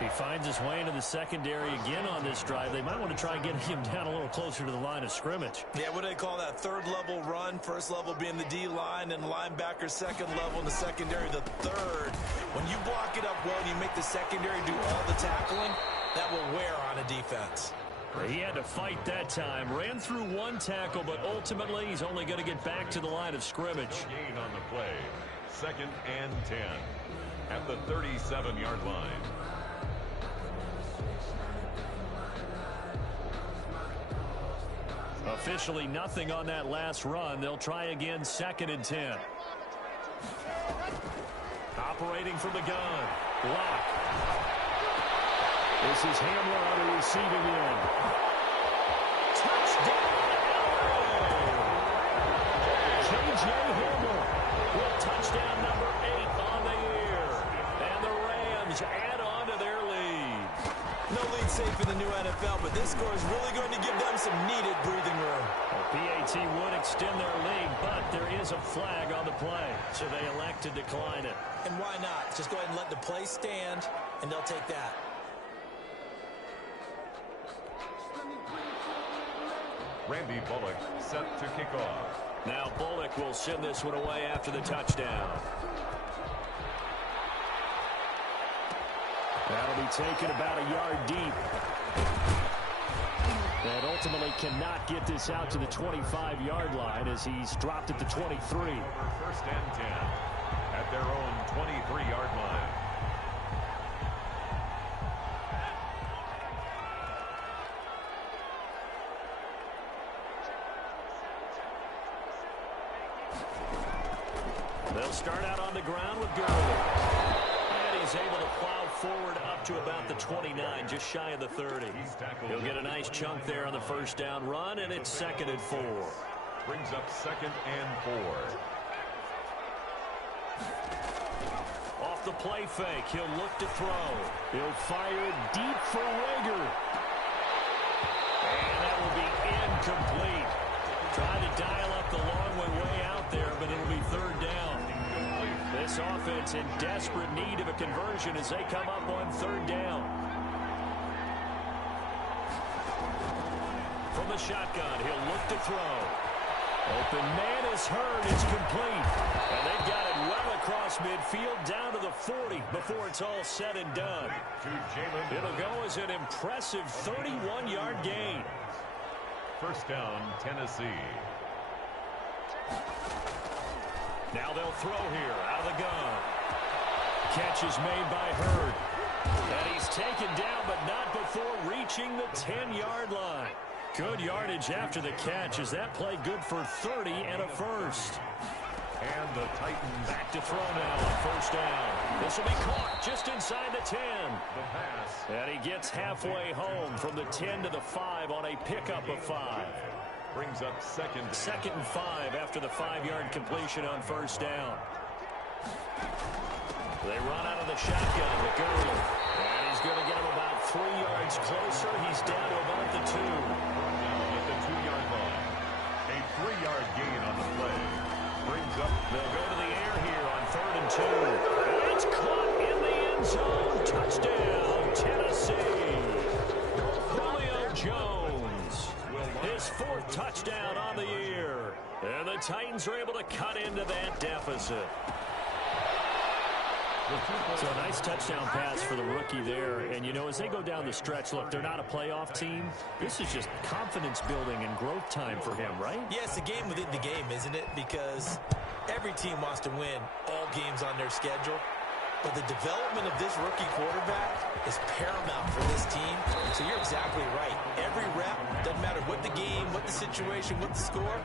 He finds his way into the secondary again on this drive. They might want to try getting him down a little closer to the line of scrimmage. Yeah, what do they call that? 3rd level run, 1st level being the D-line, and linebacker 2nd level, and the secondary the 3rd. When you block it up well and you make the secondary do all the tackling, that will wear on a defense. He had to fight that time. Ran through 1 tackle, but ultimately he's only going to get back to the line of scrimmage. Gain on the play. 2nd and 10 at the 37-yard line. Officially nothing on that last run. They'll try again 2nd and 10. Operating from the gun. Lock. This is Hamler on the receiving end. Touchdown, J.J. Hamler with touchdown number 8 on the year. And the Rams add on to their lead. No lead safe in the new NFL, but this score is really going to give them some needed breathing room. Well, PAT would extend their lead, but there is a flag on the play, so they elect to decline it. And why not? Just go ahead and let the play stand, and they'll take that. Randy Bullock set to kick off. Now Bullock will send this one away after the touchdown. That'll be taken about a yard deep. And ultimately cannot get this out to the 25-yard line as he's dropped at the 23. 1st and 10 at their own 23-yard line. They'll start out on the ground with Gurley. And he's able to plow forward up to about the 29, just shy of the 30. He'll get a nice chunk there on the 1st down run, and it's 2nd and 4. Brings up 2nd and 4. Off the play fake, he'll look to throw. He'll fire deep for Rager. And that will be incomplete. Trying to dial up the long way out there, but it'll be 3rd down. This offense in desperate need of a conversion as they come up on 3rd down. From the shotgun, he'll look to throw. Open man is heard. It's complete. And they've got it well across midfield down to the 40 before it's all said and done. It'll go as an impressive 31-yard gain. First down, Tennessee. Now they'll throw here out of the gun. Catch is made by Hurd. And he's taken down, but not before reaching the 10-yard line. Good yardage after the catch. Is that play good for 30 and a first? And the Titans back to throw now on first down. This will be caught just inside the 10. The pass. And he gets halfway home from the 10 to the 5 on a pickup of 5. Brings up second and 5 after the 5-yard completion on first down. They run out of the shotgun to Gurley. And he's going to get him about 3 yards closer. He's down to about the 2. Now at the 2-yard line. A 3-yard gain on the play. Brings up. They'll go to the air here on 3rd and 2. And it's caught in the end zone. Touchdown, Tennessee. Julio Jones. His 4th touchdown on the year. And the Titans are able to cut into that deficit. So a nice touchdown pass for the rookie there. And, you know, as they go down the stretch, look, they're not a playoff team. This is just confidence building and growth time for him, right? Yeah, it's a game within the game, isn't it? Because every team wants to win all games on their schedule. But the development of this rookie quarterback is paramount for this team. So you're exactly right. Every rep, doesn't matter what the game, what the situation, what the score,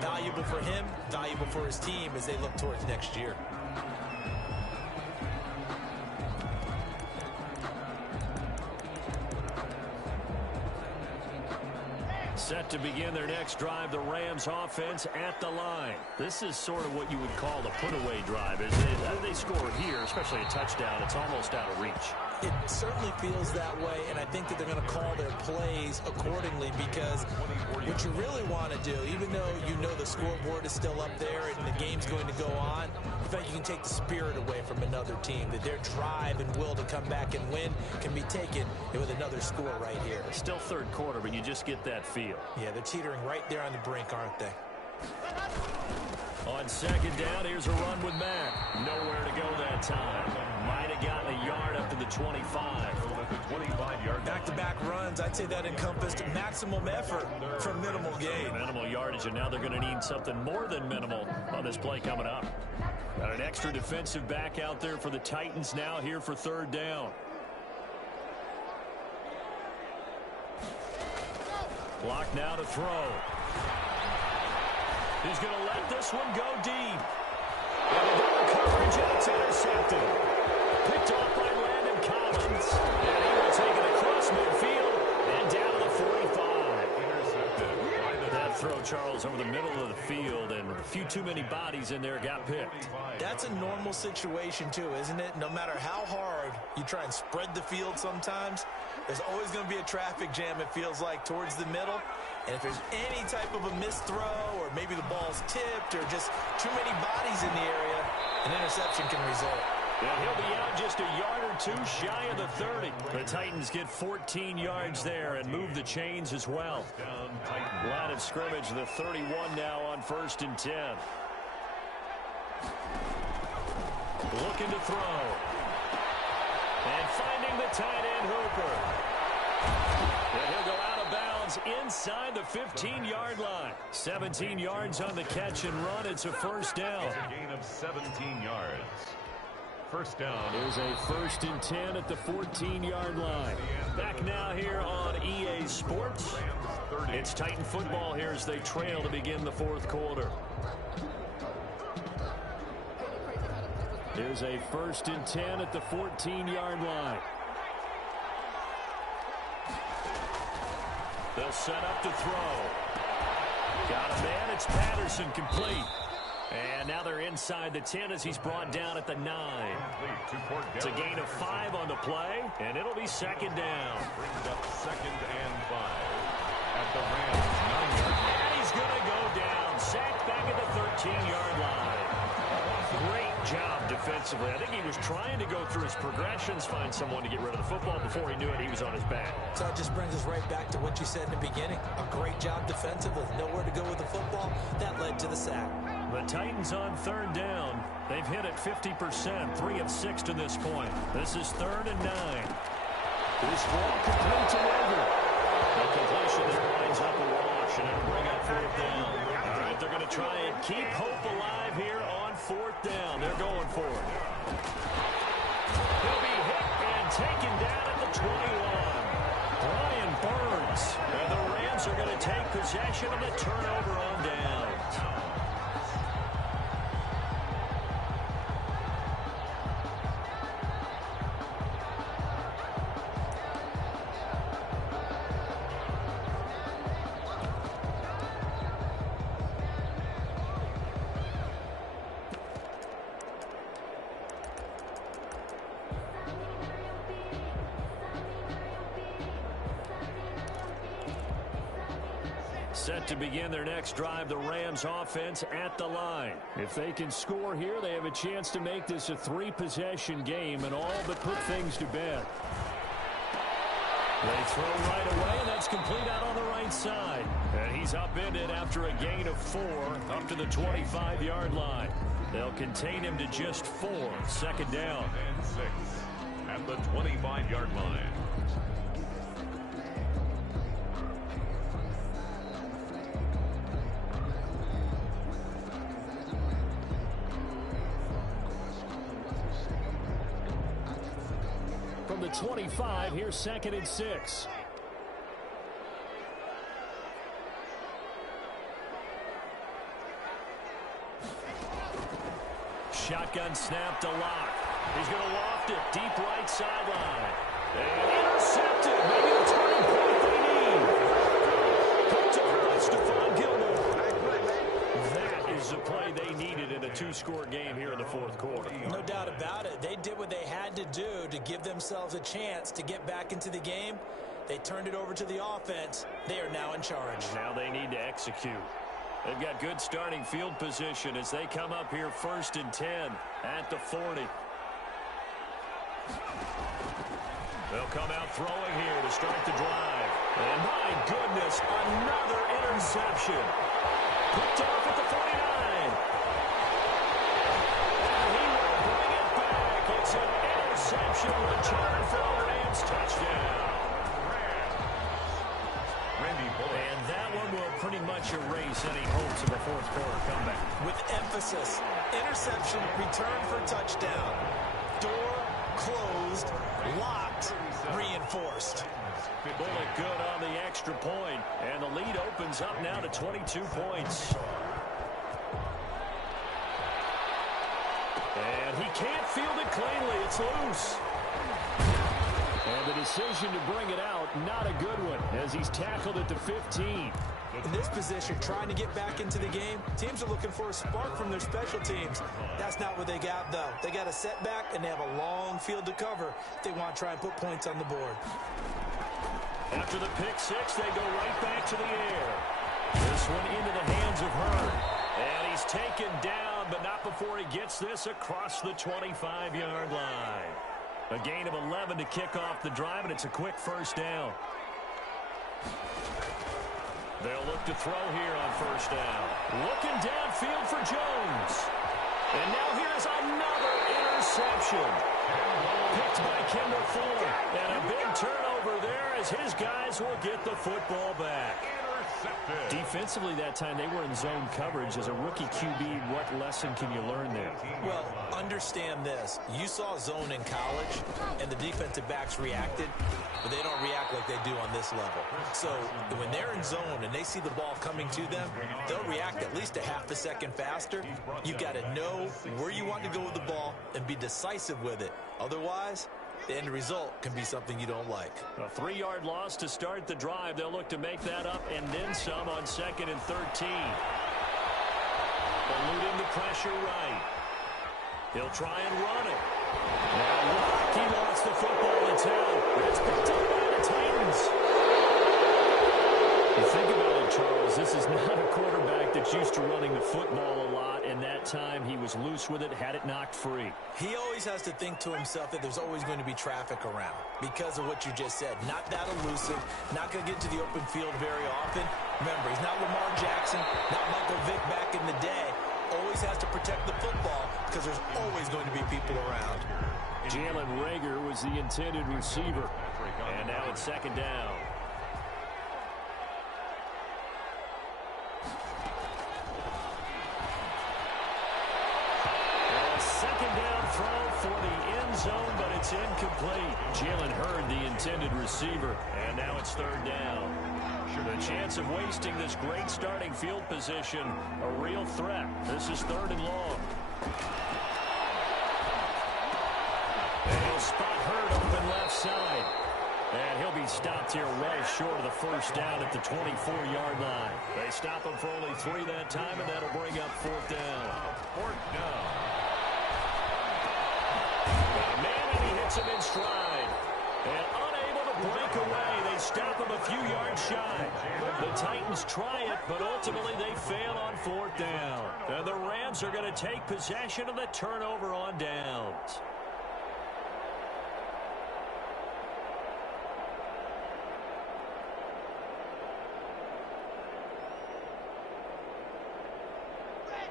valuable for him, valuable for his team as they look towards next year. Set to begin their next drive, the Rams offense at the line. This is sort of what you would call a put-away drive, isn't it? They score here, especially a touchdown, it's almost out of reach. It certainly feels that way, and I think that they're going to call their plays accordingly because what you really want to do, even though you know the scoreboard is still up there and the game's going to go on, I feel like you can take the spirit away from another team, that their drive and will to come back and win can be taken with another score right here. It's still 3rd quarter, but you just get that feel. Yeah, they're teetering right there on the brink, aren't they? On 2nd down, here's a run with Mack. Nowhere to go that time. Might have gotten a yard up to the 25. Back-to-back runs, I'd say that encompassed maximum effort for minimal gain. Minimal yardage, and now they're going to need something more than minimal on this play coming up. Got an extra defensive back out there for the Titans now here for 3rd down. Clock now to throw. He's going to let this one go deep. And coverage, and it's intercepted. Picked off by Landon Collins. And he will take it across midfield and down to the 45. Intercepted. That throw, Charles, over the middle of the field, and a few too many bodies in there got picked. That's a normal situation, too, isn't it? No matter how hard you try and spread the field sometimes, there's always going to be a traffic jam, it feels like, towards the middle. And if there's any type of a missed throw or maybe the ball's tipped or just too many bodies in the area, an interception can result. And he'll be out just a yard or two shy of the 30. The Titans get 14 yards there and move the chains as well. Line of scrimmage, the 31 now on 1st and 10. Looking to throw. And finding the tight end Hooper. And he'll go out of bounds inside the 15-yard line. 17 yards on the catch and run. It's a first down. It's a gain of 17 yards. First down. Here's a 1st and 10 at the 14-yard line. Back now here on EA Sports. It's Titan football here as they trail to begin the 4th quarter. Here's a 1st and 10 at the 14-yard line. They'll set up to throw. Got a man. It's Patterson, complete. And now they're inside the 10 as he's brought down at the 9. It's a gain of 5 on the play, and it'll be 2nd down. Brings up 2nd and 5 at the Rams 9-yard line. And he's going to go down. Sacked back at the 13-yard line. Great job defensively. I think he was trying to go through his progressions, find someone to get rid of the football. Before he knew it, he was on his back. So it just brings us right back to what you said in the beginning. A great job defensively. Nowhere to go with the football. That led to the sack. The Titans on third down. They've hit it 50%, 3 of 6 to this point. This is 3rd and 9. This ball complete to Weaver. The completion there lines up a wash, and it'll bring up 4th down. All right, they're going to try and keep hope alive here on 4th down. They're going for it. He'll be hit and taken down at the 21. Brian Burns. And the Rams are going to take possession of the turnover on down. Set to begin their next drive, the Rams offense at the line. If they can score here, they have a chance to make this a 3-possession game and all but put things to bed. They throw right away, and that's complete out on the right side. And he's upended after a gain of 4 up to the 25-yard line. They'll contain him to just 4. 2nd down. And 6 at the 25-yard line. From the 25, here's 2nd and 6. Shotgun snap to Locke. He's going to loft it deep right sideline. And intercepted. Maybe the turning point they need. Picked over by Stephon Gilmore. That is the play they needed in a 2-score game here in the 4th quarter. No doubt about it. They did what they had to do to give themselves a chance to get back into the game. They turned it over to the offense. They are now in charge. Now they need to execute. They've got good starting field position as they come up here 1st and 10 at the 40. They'll come out throwing here to start the drive. And my goodness, another interception. Picked off at the 49. And he will bring it back. It's an interception return for a Rams touchdown. And that one will pretty much erase any hopes of a 4th quarter comeback. With emphasis, interception, return for touchdown. Door closed, locked, reinforced. Bullet good on the extra point, and the lead opens up now to 22 points. And he can't field it cleanly. It's loose. And the decision to bring it out, not a good one, as he's tackled at the 15. In this position, trying to get back into the game, teams are looking for a spark from their special teams. That's not what they got, though. They got a setback, and they have a long field to cover if they want to try and put points on the board. After the pick 6, they go right back to the air. This one into the hands of Hurd. And he's taken down, but not before he gets this across the 25-yard line. A gain of 11 to kick off the drive, and it's a quick 1st down. They'll look to throw here on 1st down. Looking downfield for Jones. And now here's another interception. Picked by Kendall Fuller. And a big turnover there as his guys will get the football back. Defensively that time, they were in zone coverage. As a rookie QB, what lesson can you learn there? Well, understand this. You saw zone in college, and the defensive backs reacted, but they don't react like they do on this level. So when they're in zone and they see the ball coming to them, they'll react at least a half a second faster. You've got to know where you want to go with the ball and be decisive with it. Otherwise, the end result can be something you don't like. A 3-yard loss to start the drive. They'll look to make that up and then some on 2nd and 13. Eluding the pressure right. He'll try and run it. Now he lost the football in 10. It's picked up by the Titans. You think about it, Charles, this is not a quarterback that's used to running the football a lot, and that time he was loose with it, had it knocked free. He always has to think to himself that there's always going to be traffic around because of what you just said. Not that elusive, not going to get to the open field very often. Remember, he's not Lamar Jackson, not Michael Vick back in the day. Always has to protect the football because there's always going to be people around. Jalen Reagor was the intended receiver. And now it's second down. A second down throw for the end zone, but it's incomplete. Jalen Hurd, the intended receiver. And now it's third down. The chance of wasting this great starting field position, a real threat. This is third and long. And he'll spot Hurd open left side. And he'll be stopped here well short of the first down at the 24-yard line. They stop him for only 3 that time, and that'll bring up fourth down. Fourth down. Man, and he hits him in stride. And unable to break away, they stop him a few yards shy. The Titans try it, but ultimately they fail on fourth down. And the Rams are going to take possession of the turnover on downs.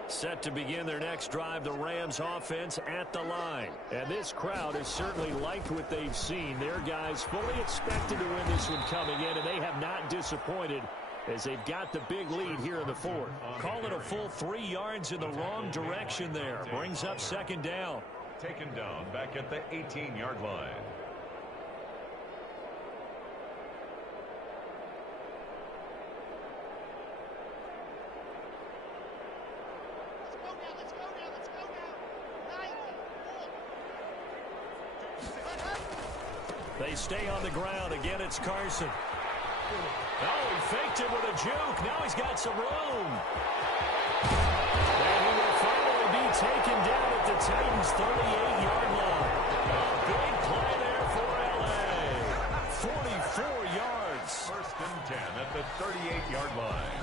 Set to begin their next drive, the Rams offense at the line. And this crowd has certainly liked what they've seen. Their guys fully expected to win this one coming in, and they have not disappointed as they've got the big lead here in the fourth. Call it a full 3 yards in the wrong direction there. Brings up second down. Taken down back at the 18-yard line. They stay on the ground. Again, it's Carson. Oh, he faked it with a juke. Now he's got some room. And he will finally be taken down at the Titans' 38-yard line. A big play there for L.A. 44 yards. First and 10 at the 38-yard line.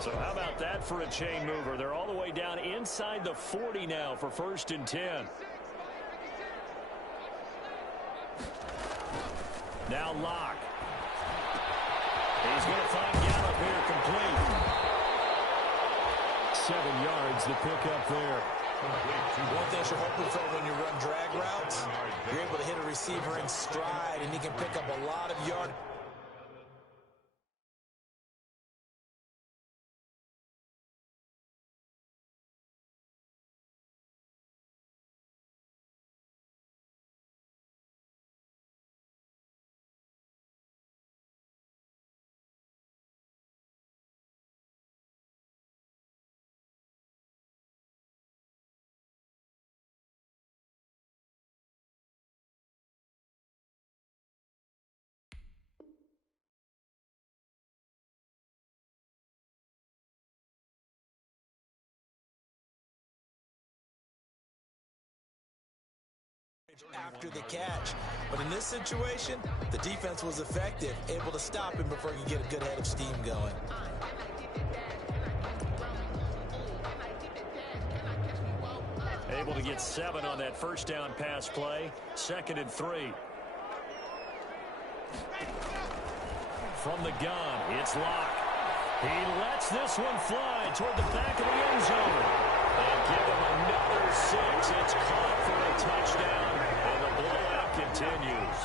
So how about that for a chain mover? They're all the way down inside the 40 now for first and 10. Now Locke. He's going to find Gallup here complete. 7 yards the pickup there. One thing you're hoping for when you run drag routes, you're able to hit a receiver in stride, and he can pick up a lot of yards. After the catch. But in this situation, the defense was effective, able to stop him before he could get a good head of steam going. Able to get 7 on that first down pass play. Second and 3. From the gun, it's Locke. He lets this one fly toward the back of the end zone. And give him another 6. It's caught for a touchdown, and the blowout continues.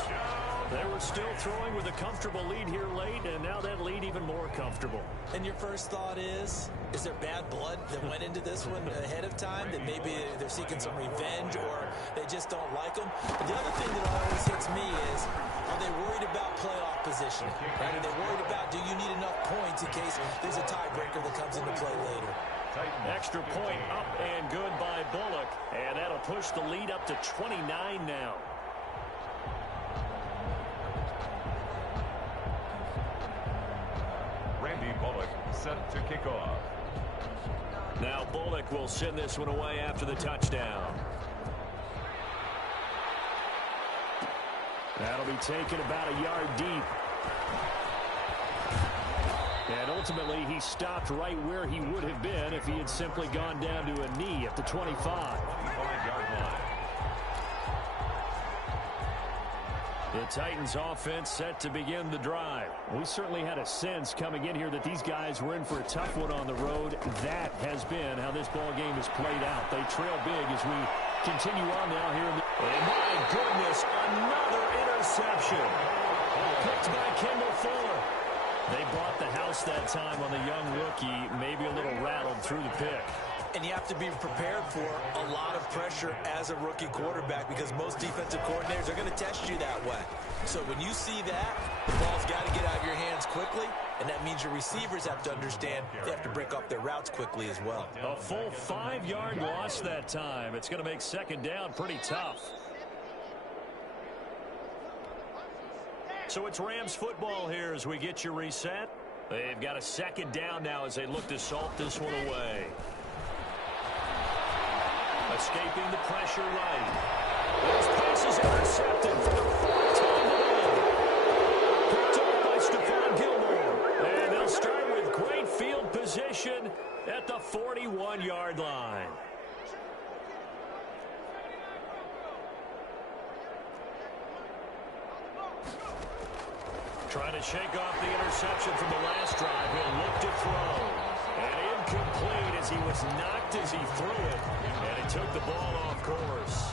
They were still throwing with a comfortable lead here late, and now that lead even more comfortable. And your first thought is there bad blood that went into this one ahead of time, that maybe they're seeking some revenge or they just don't like them? But the other thing that always hits me is, are they worried about playoff positioning? Right? Are they worried about, do you need enough points in case there's a tiebreaker that comes into play later? Extra point up and good by Bullock, and that'll push the lead up to 29 now. Bullock set to kick off. Now Bullock will send this one away after the touchdown. That'll be taken about a yard deep. And ultimately, he stopped right where he would have been if he had simply gone down to a knee at the 25. 25-yard line. The Titans offense set to begin the drive. We certainly had a sense coming in here that these guys were in for a tough one on the road. That has been how this ball game has played out. They trail big as we continue on now here in the... Oh, my goodness, another interception. Picked by Kendall Fuller. They bought the house that time on the young rookie, maybe a little rattled through the pick. And you have to be prepared for a lot of pressure as a rookie quarterback because most defensive coordinators are going to test you that way. So when you see that, the ball's got to get out of your hands quickly, and that means your receivers have to understand they have to break up their routes quickly as well. A full 5-yard loss that time. It's going to make second down pretty tough. So it's Rams football here as we get you reset. They've got a second down now as they look to salt this one away. Escaping the pressure right. This pass is intercepted for the fourth time today. Picked up by Stephon Gilmore. And they'll start with great field position at the 41-yard line. Trying to shake off the interception from the last drive. He'll look to throw. And incomplete as he was knocked as he threw it. And he took the ball off course.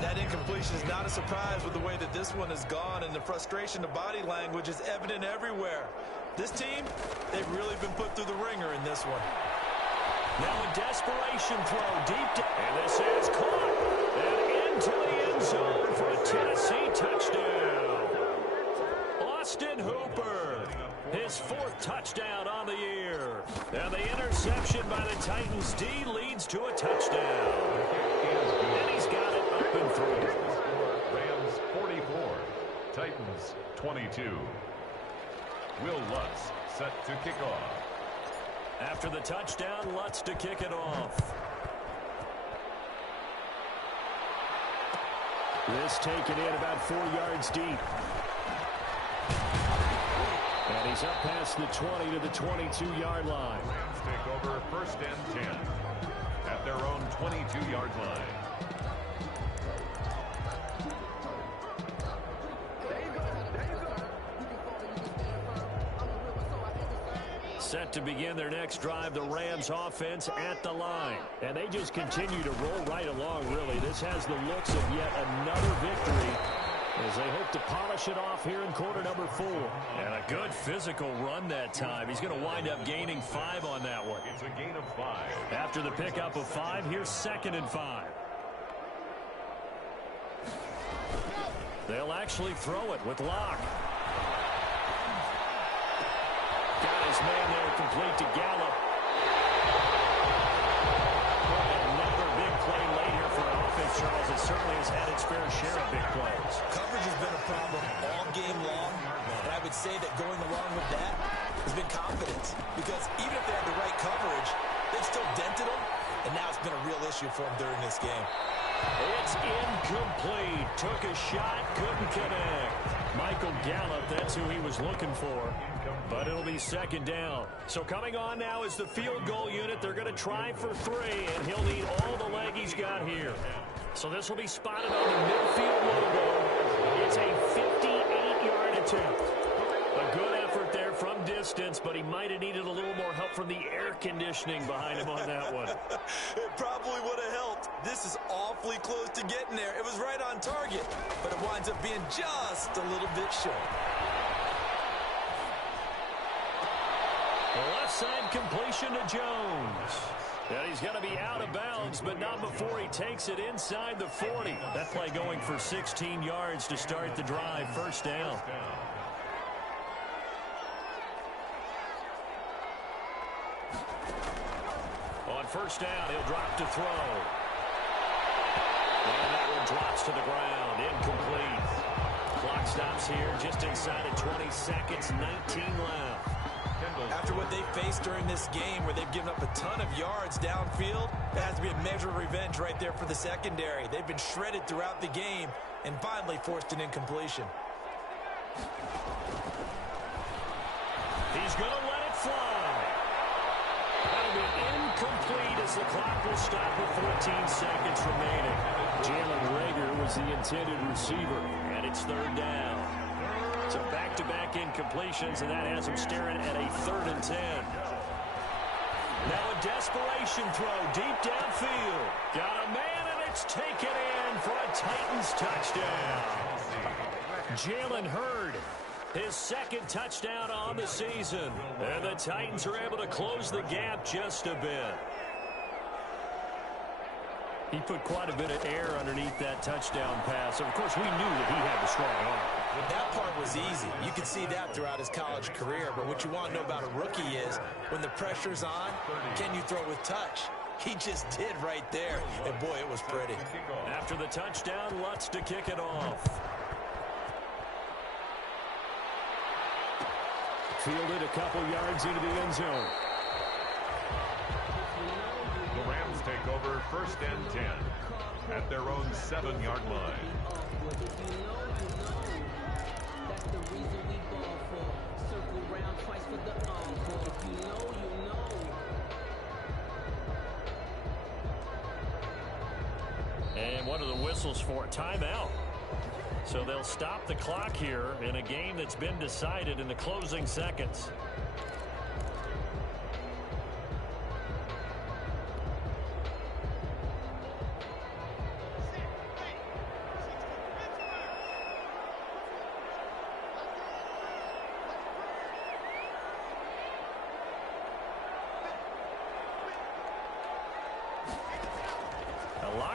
That incompletion is not a surprise with the way that this one has gone, and the frustration, the body language is evident everywhere. This team, they've really been put through the ringer in this one. Now a desperation throw deep down. And this is caught. And into the end zone for a Tennessee touchdown. Austin Hooper, his fourth touchdown on the year. And the interception by the Titans D leads to a touchdown. And he's got it up and through. Rams 44, Titans 22. Will Lutz set to kick off. After the touchdown, Lutz to kick it off. This taken in about 4 yards deep. And he's up past the 20 to the 22-yard line. Rams take over first and 10 at their own 22-yard line. Set to begin their next drive, the Rams offense at the line. And they just continue to roll right along, really. This has the looks of yet another victory as they hope to polish it off here in quarter number 4. And a good physical run that time. He's going to wind up gaining 5 on that one. It's a gain of 5. After the pickup of 5, here's 2nd and 5. They'll actually throw it with Locke. Got his man there, complete to Gallup. Another big play late here for an offense, Charles. It certainly has had its fair share of big plays. Coverage has been a problem all game long, and I would say that going along with that has been confidence. Because even if they had the right coverage, they've still dented them, and now it's been a real issue for them during this game. It's incomplete. Took a shot, couldn't connect. Michael Gallup, that's who he was looking for. But it'll be second down. So coming on now is the field goal unit. They're going to try for 3, and he'll need all the leg he's got here. So this will be spotted on the midfield logo. It's a 58-yard attempt. A good effort there from distance, but he might have needed a little more help from the air conditioning behind him on that one. It probably would have helped. This is awfully close to getting there. It was right on target, but it winds up being just a little bit short. The left side completion to Jones. And he's going to be out of bounds, but not before he takes it inside the 40. That play going for 16 yards to start the drive. First down. On first down, he'll drop to throw. And that one drops to the ground. Incomplete. Clock stops here just inside of 20 seconds. 19 left. After what they faced during this game where they've given up a ton of yards downfield, there has to be a measure of revenge right there for the secondary. They've been shredded throughout the game and finally forced an incompletion. He's going to let it fly. That'll be incomplete as the clock will stop with 14 seconds remaining. Jalen Reagor was the intended receiver, and it's third down. So back-to-back incompletions, and that has him staring at a 3rd and 10. Now a desperation throw deep downfield. Got a man, and it's taken in for a Titans touchdown. Jalen Hurd, his 2nd touchdown on the season. And the Titans are able to close the gap just a bit. He put quite a bit of air underneath that touchdown pass. Of course, we knew that he had the strong arm. That part was easy. You could see that throughout his college career. But what you want to know about a rookie is when the pressure's on, can you throw with touch? He just did right there. And, boy, it was pretty. After the touchdown, Lutz to kick it off. Fielded a couple yards into the end zone. The Rams take over 1st and 10 at their own 7-yard line. And what are the whistles for? Timeout. So they'll stop the clock here in a game that's been decided in the closing seconds.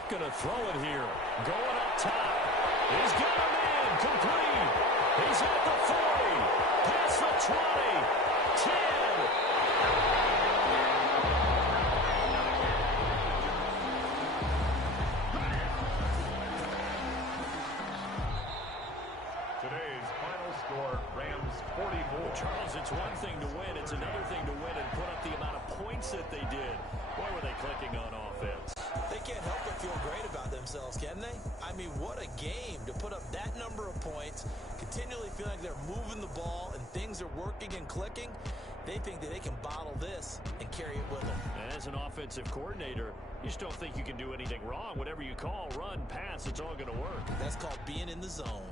Going to throw it here. Going up top. He's got a man. Complete. He's at the 40. Past the 20. 10. Today's final score, Rams 44. Charles, it's one thing to win. It's another thing to win and put up the amount of points that they did. Boy, were they clicking on offense. They can't help but feel great about themselves, can they? I mean, what a game to put up that number of points, continually feel like they're moving the ball and things are working and clicking. They think that they can bottle this and carry it with them. As an offensive coordinator, you just don't think you can do anything wrong. Whatever you call, run, pass, it's all going to work. That's called being in the zone.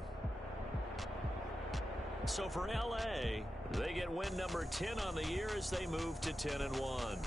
So for L.A., they get win number 10 on the year as they move to 10-1.